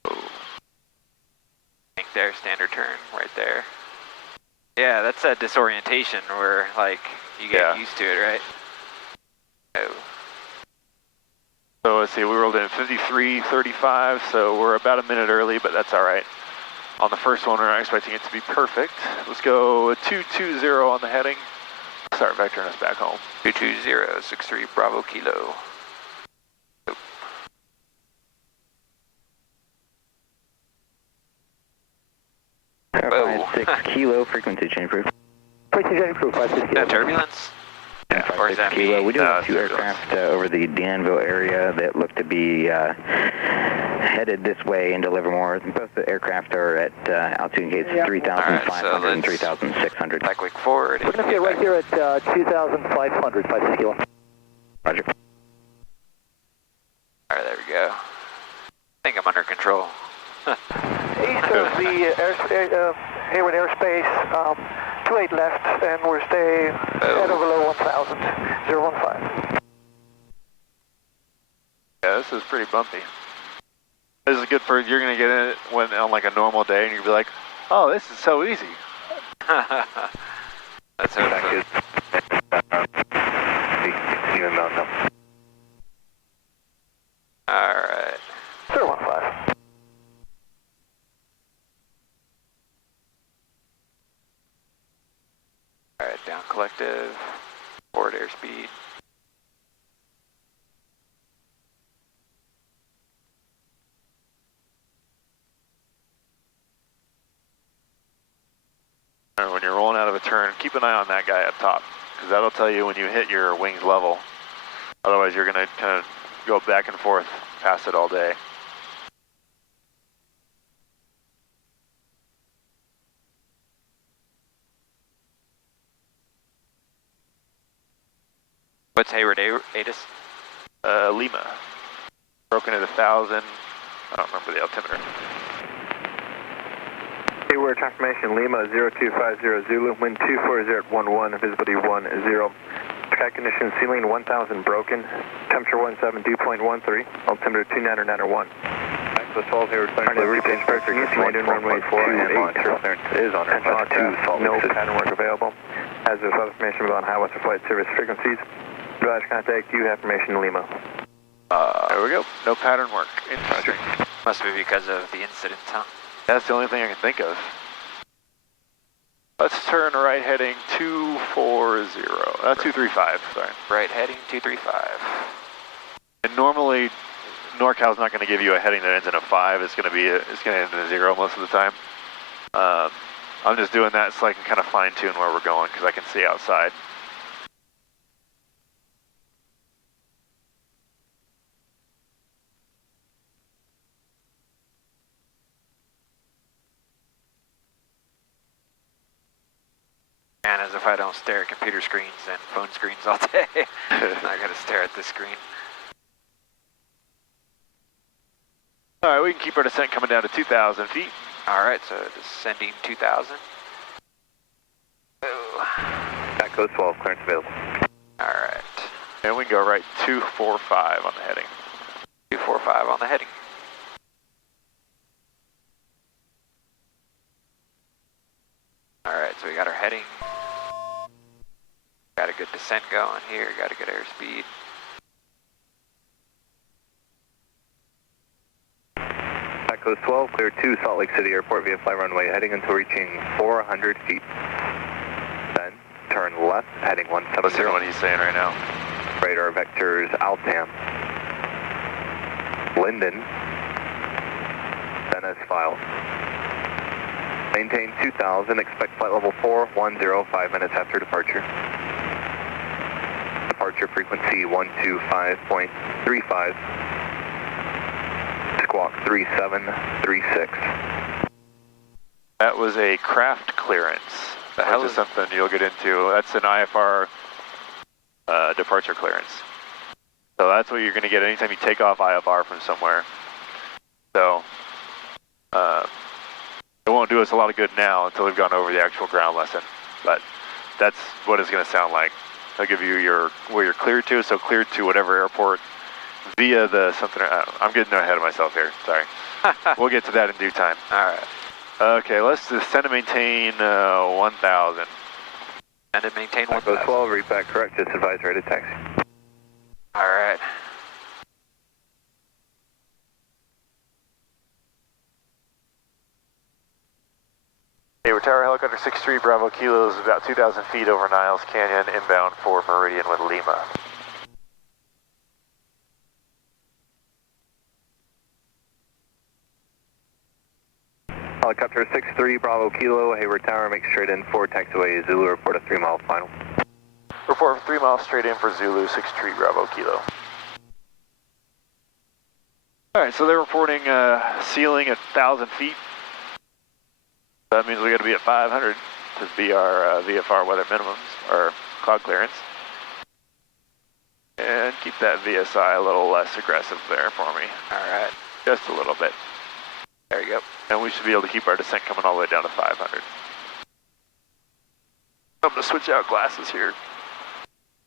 Oh. There, standard turn, right there. Yeah, that's a disorientation where, like, you get used to it, right? Oh. So let's see, we rolled in at 53:35, so we're about a minute early, but that's all right. On the first one, we're not expecting it to be perfect. Let's go 220 on the heading. Start vectoring us back home. 220, 63 Bravo Kilo. Oh. 56 kilo, frequency change proof. Frequency change proof, 56 Is kilo. that turbulence? Or is that kilo. me? We do have it's two turbulence. aircraft over the Danville area that look to be headed this way into Livermore. Both the aircraft are at altitude gates 3,500 and 3,600. Like quick forward. We're going to get right here at 2,500, 56 kilo. Roger. Alright, there we go. I think I'm under control. East of the Hayward airspace, 28 left, and we're staying at or below 1,000, 015. Yeah, this is pretty bumpy. This is good for, you're going to get it when on like a normal day and you'll be like, oh, this is so easy. That's how that is. Alright. 015. Alright, down collective, forward airspeed. And when you're rolling out of a turn, keep an eye on that guy up top, because that'll tell you when you hit your wings level. Otherwise, you're going to kind of go back and forth past it all day. What's Hayward ATIS? Lima. Broken at 1,000. I don't remember the altimeter. Hayward confirmation, Lima 0250 Zulu, wind 240 at 11, visibility 10. Sky conditions, ceiling 1000 broken, temperature 17.13, altimeter 29901. Axis 12 Hayward, repeat inspector, use landing runway 4 and launch. Clearance is on our 2, no pattern work available. As there's other information about high western flight service frequencies, advise contact you, affirmation Lima. There we go. No pattern work. Interesting. Must be because of the incident, huh? That's the only thing I can think of. Let's turn right heading 240. 235, sorry. Right heading 235. And normally, NorCal's not going to give you a heading that ends in a 5. It's going to end in a 0 most of the time. I'm just doing that so I can kind of fine tune where we're going because I can see outside. And as if I don't stare at computer screens and phone screens all day, I gotta stare at this screen. All right, we can keep our descent coming down to 2,000 feet. All right, so descending 2,000. Oh. That goes 12, clearance available. All right. And we can go right 245 on the heading. 245 on the heading. All right, so we got our heading. Got a good descent going here, got a good airspeed. That goes 12, clear to Salt Lake City Airport via fly runway, heading until reaching 400 feet. Then turn left, heading 170. Let's hear what he's saying right now. Radar vectors Altam, Linden, then as filed. Maintain 2000, expect flight level 410, 5 minutes after departure. Departure frequency 125.35. Squawk 3736. That was a craft clearance. Which is something you'll get into. That's an IFR departure clearance. So that's what you're going to get anytime you take off IFR from somewhere. So it won't do us a lot of good now until we've gone over the actual ground lesson. But that's what it's going to sound like. They'll give you where you're cleared to, so cleared to whatever airport via the something. I'm getting ahead of myself here. Sorry. We'll get to that in due time. All right. Okay, let's descend and maintain 1,000. And then maintain 1,000. Go 12, read back correct, just advise ready to taxi. All right. Hayward Tower helicopter 63 Bravo Kilo is about 2,000 feet over Niles Canyon, inbound for Meridian with Lima. Helicopter 63 Bravo Kilo, Hayward Tower, make straight in for taxiway Zulu, report a 3 mile final. Report 3 miles straight in for Zulu 63 Bravo Kilo. Alright, so they're reporting ceiling at 1,000 feet. That means we got to be at 500 to be our VFR weather minimums, or cloud clearance. And keep that VSI a little less aggressive there for me. Alright. Just a little bit. There you go. And we should be able to keep our descent coming all the way down to 500. I'm going to switch out glasses here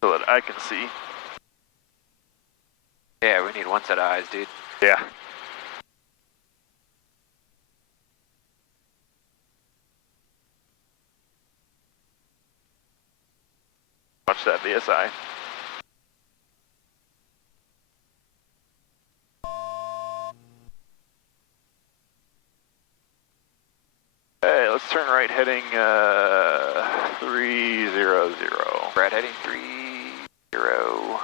so that I can see. Yeah, we need one set of eyes, dude. Yeah. Watch that VSI. Hey, let's turn right heading 300. Right heading 300.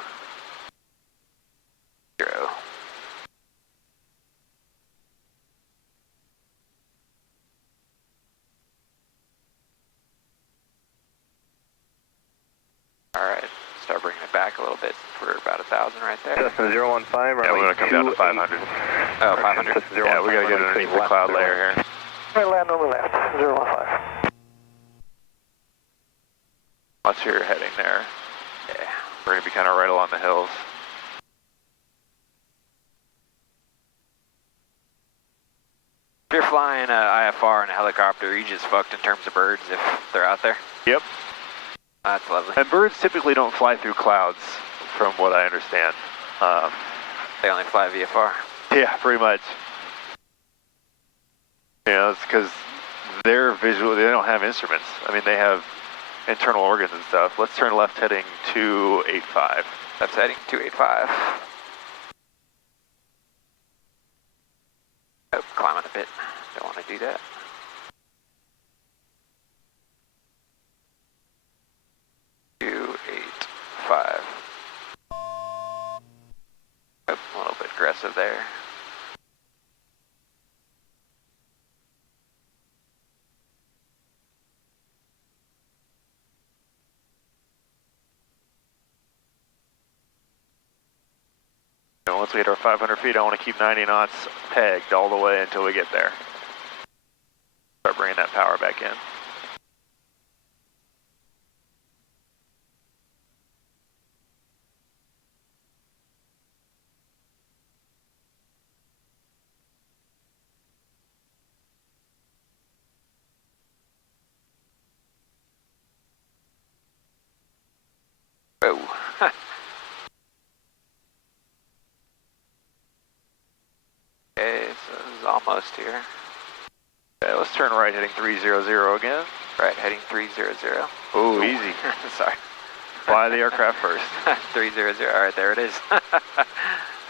Alright, start bringing it back a little bit for about 1,000 right there. Cessna 015, runway Yeah, we're going to come down to 500. Oh, 500. Yeah, we got to get underneath the cloud layer here. Right, land on the left, 015. Watch your heading there. Yeah. We're going to be kind of right along the hills. If you're flying a IFR and a helicopter, you just fucked in terms of birds if they're out there. Yep. That's lovely. And birds typically don't fly through clouds, from what I understand. They only fly VFR. Yeah, pretty much. You know, it's because they're visual, they don't have instruments. I mean, they have internal organs and stuff. Let's turn left heading 285. Left heading 285. Oh, climbing a bit. Don't want to do that. Five. Oh, a little bit aggressive there. And once we hit our 500 feet, I want to keep 90 knots pegged all the way until we get there. Start bringing that power back in. Oh. Okay, so this is almost here. Okay, let's turn right heading 300 again. Right, heading 300. Oh, easy. Sorry. Fly the aircraft first. 300, alright, there it is.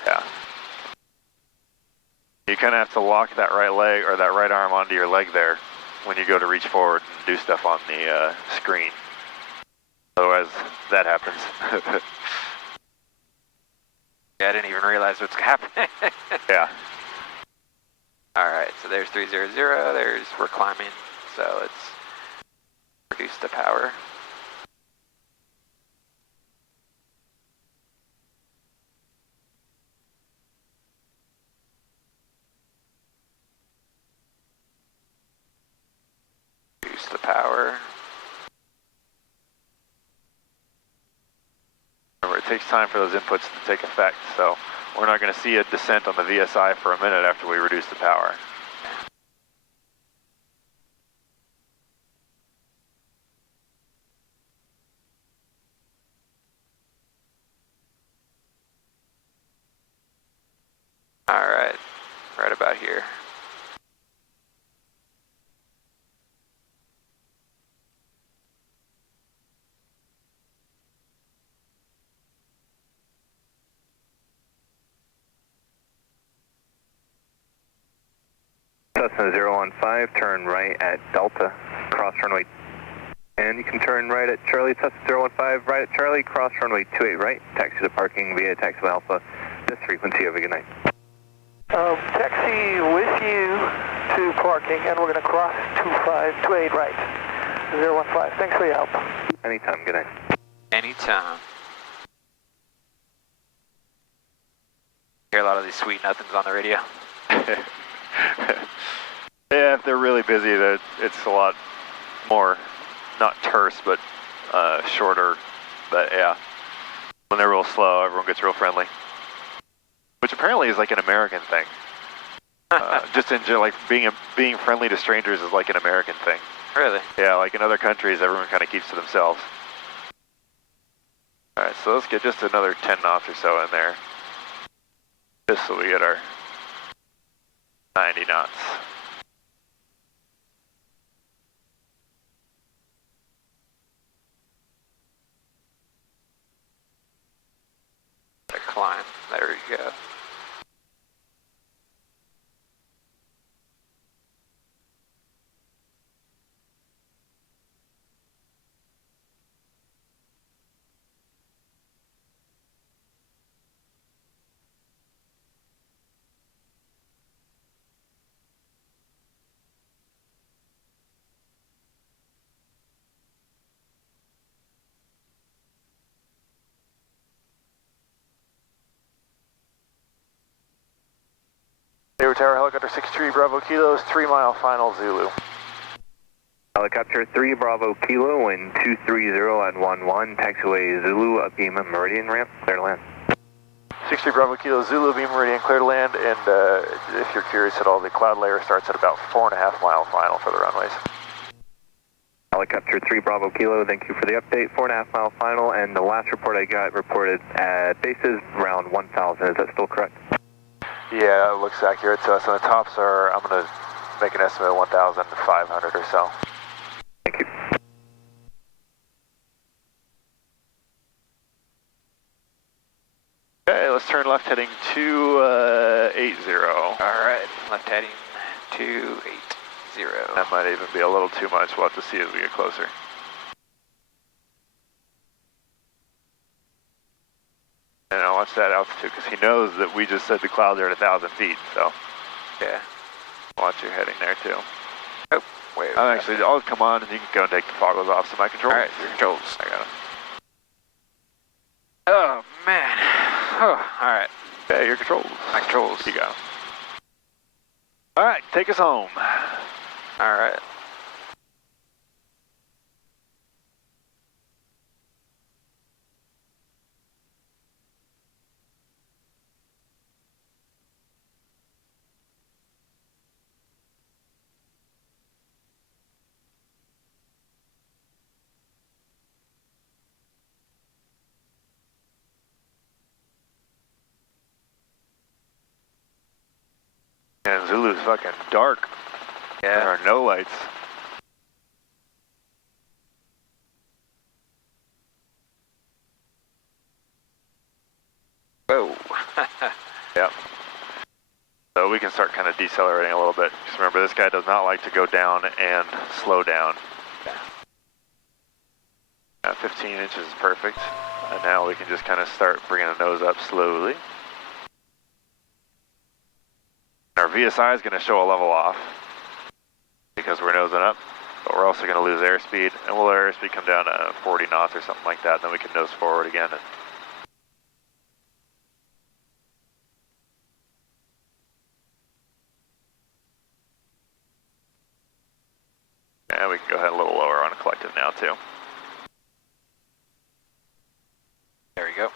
Yeah. You kind of have to lock that right leg or that right arm onto your leg there when you go to reach forward and do stuff on the screen. Otherwise, that happens. Yeah, I didn't even realize what's happening. Yeah. Alright, so there's 300, we're climbing, so let's reduce the power. Reduce the power. Remember, it takes time for those inputs to take effect, so we're not going to see a descent on the VSI for a minute after we reduce the power. Alright, right about here. Cessna 015, turn right at Delta, cross runway. And you can turn right at Charlie, Cessna 015, right at Charlie, cross runway 28 right, taxi to parking via taxi Alpha, this frequency, have a good night. Taxi with you to parking, and we're going to cross 28 right, 015. Thanks for your help. Anytime, good night. Anytime. Hear a lot of these sweet nothings on the radio. Yeah, if they're really busy, it's a lot more, not terse, but shorter. But yeah, when they're real slow, everyone gets real friendly. Which apparently is like an American thing. Just in general, like being friendly to strangers is like an American thing. Really? Yeah, like in other countries, everyone kind of keeps to themselves. All right, so let's get just another 10 knots or so in there. Just so we get our 90 knots. line. There you go. Hayward Tower, helicopter 63 Bravo Kilos, 3 mile final Zulu. Helicopter 3 Bravo Kilo, wind 230 at 11, taxiway Zulu, up beam and meridian ramp, clear to land. 63 Bravo Kilo, Zulu, beam meridian, clear to land, and if you're curious at all, the cloud layer starts at about 4.5 mile final for the runways. Helicopter 3 Bravo Kilo, thank you for the update, 4.5 mile final, and the last report I got reported at bases around 1,000, is that still correct? Yeah, it looks accurate to us, and the tops are, I'm going to make an estimate of 1,500 or so. Thank you. Okay, let's turn left heading 280. Alright, left heading 280. That might even be a little too much. We'll have to see as we get closer. And I'll watch that altitude because he knows that we just said the clouds are at 1,000 feet, so. Yeah. Watch your heading there too. Oh, wait. I'll come on and you can go and take the foggles off some of my controls. Alright, your controls. I got it. Oh, man. Oh, alright. Okay, your controls. My controls. You go. Alright, take us home. Alright. And Zulu's fucking dark. Yeah. There are no lights. Whoa. Yep. So we can start kind of decelerating a little bit. Just remember, this guy does not like to go down and slow down. 15 inches is perfect. And now we can just kind of start bringing the nose up slowly. Our VSI is going to show a level off because we're nosing up, but we're also going to lose airspeed, and we'll let airspeed come down to 40 knots or something like that, then we can nose forward again. And we can go ahead a little lower on a collective now too. There we go.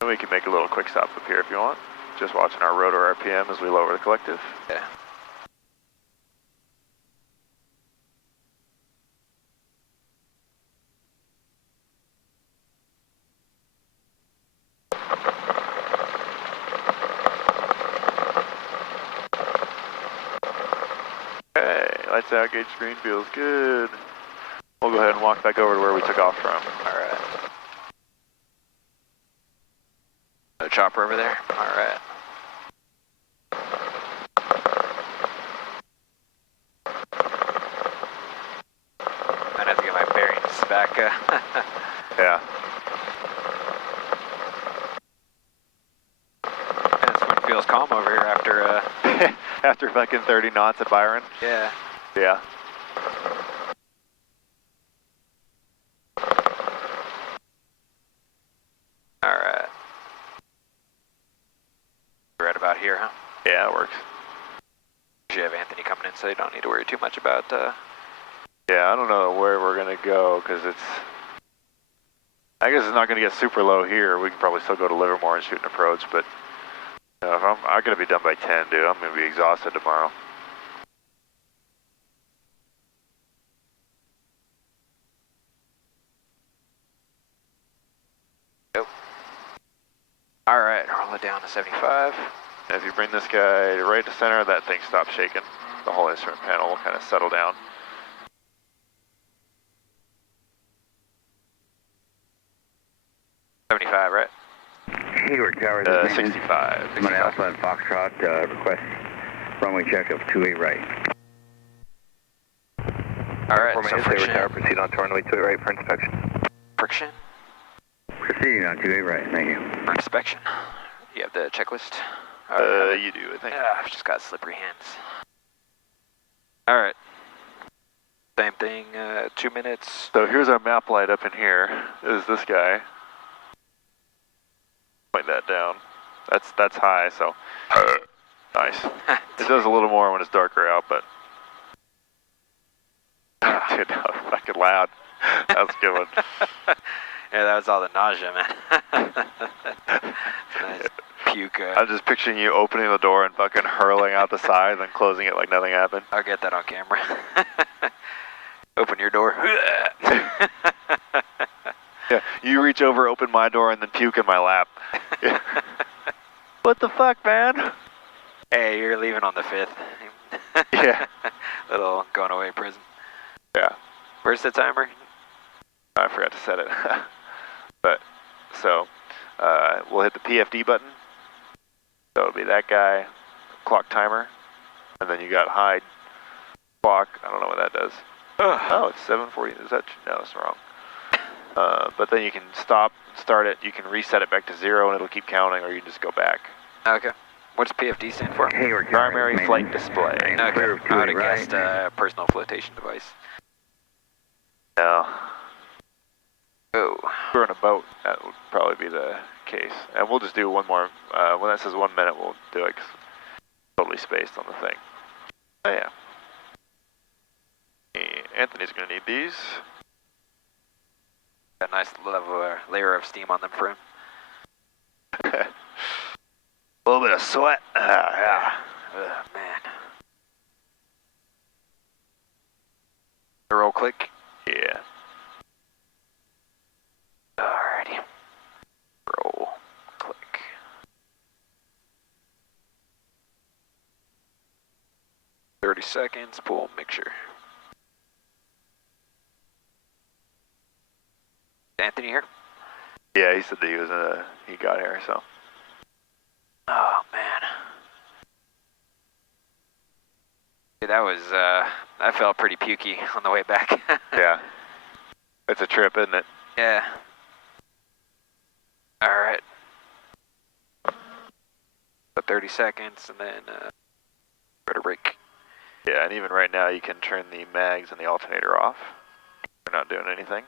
And we can make a little quick stop up here if you want. Just watching our rotor RPM as we lower the collective. Yeah. Okay, lights out, gauge screen feels good. We'll go ahead and walk back over to where we took off from. Alright. No chopper over there? Alright. Might have to get my bearings back. Yeah. And this one feels calm over here after, After fucking 30 knots at Byron? yeah. Yeah. Alright. Right about here, huh? Yeah, it works. You have Anthony coming in, so you don't need to worry too much about, Yeah, I don't know where we're going to go because it's... I guess it's not going to get super low here. We can probably still go to Livermore and shoot an approach, but if I'm going to be done by 10, dude. I'm going to be exhausted tomorrow. Alright, roll it down to 75. And if you bring this guy right to center, that thing stops shaking. The whole instrument panel will kind of settle down. $75, right? Hayward Tower, 65. I'm on Alpha and Foxtrot, request runway check of 28 right. Alright, so Hayward friction. Tower, proceed on to runway 28 right for inspection. Friction Proceeding on 28 right, thank you. for inspection. You have the checklist? You do, I think. I've just got slippery hands. Alright. Same thing, 2 minutes. So here's our map light up in here. Is this guy. Point that down. That's high, so nice. It does a little more when it's darker out, but dude, that was fucking loud. That was a good one. Yeah, that was all the nausea, man. Nice puke. I'm just picturing you opening the door and fucking hurling out the side and then closing it like nothing happened. I'll get that on camera. Open your door. Yeah, you reach over, open my door, and then puke in my lap. What the fuck, man? Hey, you're leaving on the 5th. Yeah. Little going away prison. Yeah. Where's the timer? I forgot to set it. But, so, we'll hit the PFD button. So it'll be that guy, clock timer, and then you got hide clock. I don't know what that does. Oh, it's 7:40. Is that? No, that's wrong. But then you can stop, start it. You can reset it back to 0, and it'll keep counting, or you can just go back. Okay. What's PFD stand for? Hayward Tower, Primary flight display. Okay. Clear of I would 28 have right. guessed personal flotation device. No. Oh. If we're in a boat, that would probably be the case. And we'll just do one more. When that says 1 minute, we'll do it 'cause it's totally spaced on the thing. Oh, yeah. Anthony's going to need these. A nice level, layer of steam on them for him. A little bit of sweat. Yeah. Oh, man. Roll click. Yeah. Alrighty. Roll click. "30 seconds, pull mixture." Anthony here? Yeah, he said that he got here, so. Oh, man. Dude, that was, I felt pretty pukey on the way back. Yeah. It's a trip, isn't it? Yeah. Alright. So 30 seconds and then, better break. Yeah, and even right now you can turn the mags and the alternator off. We're not doing anything.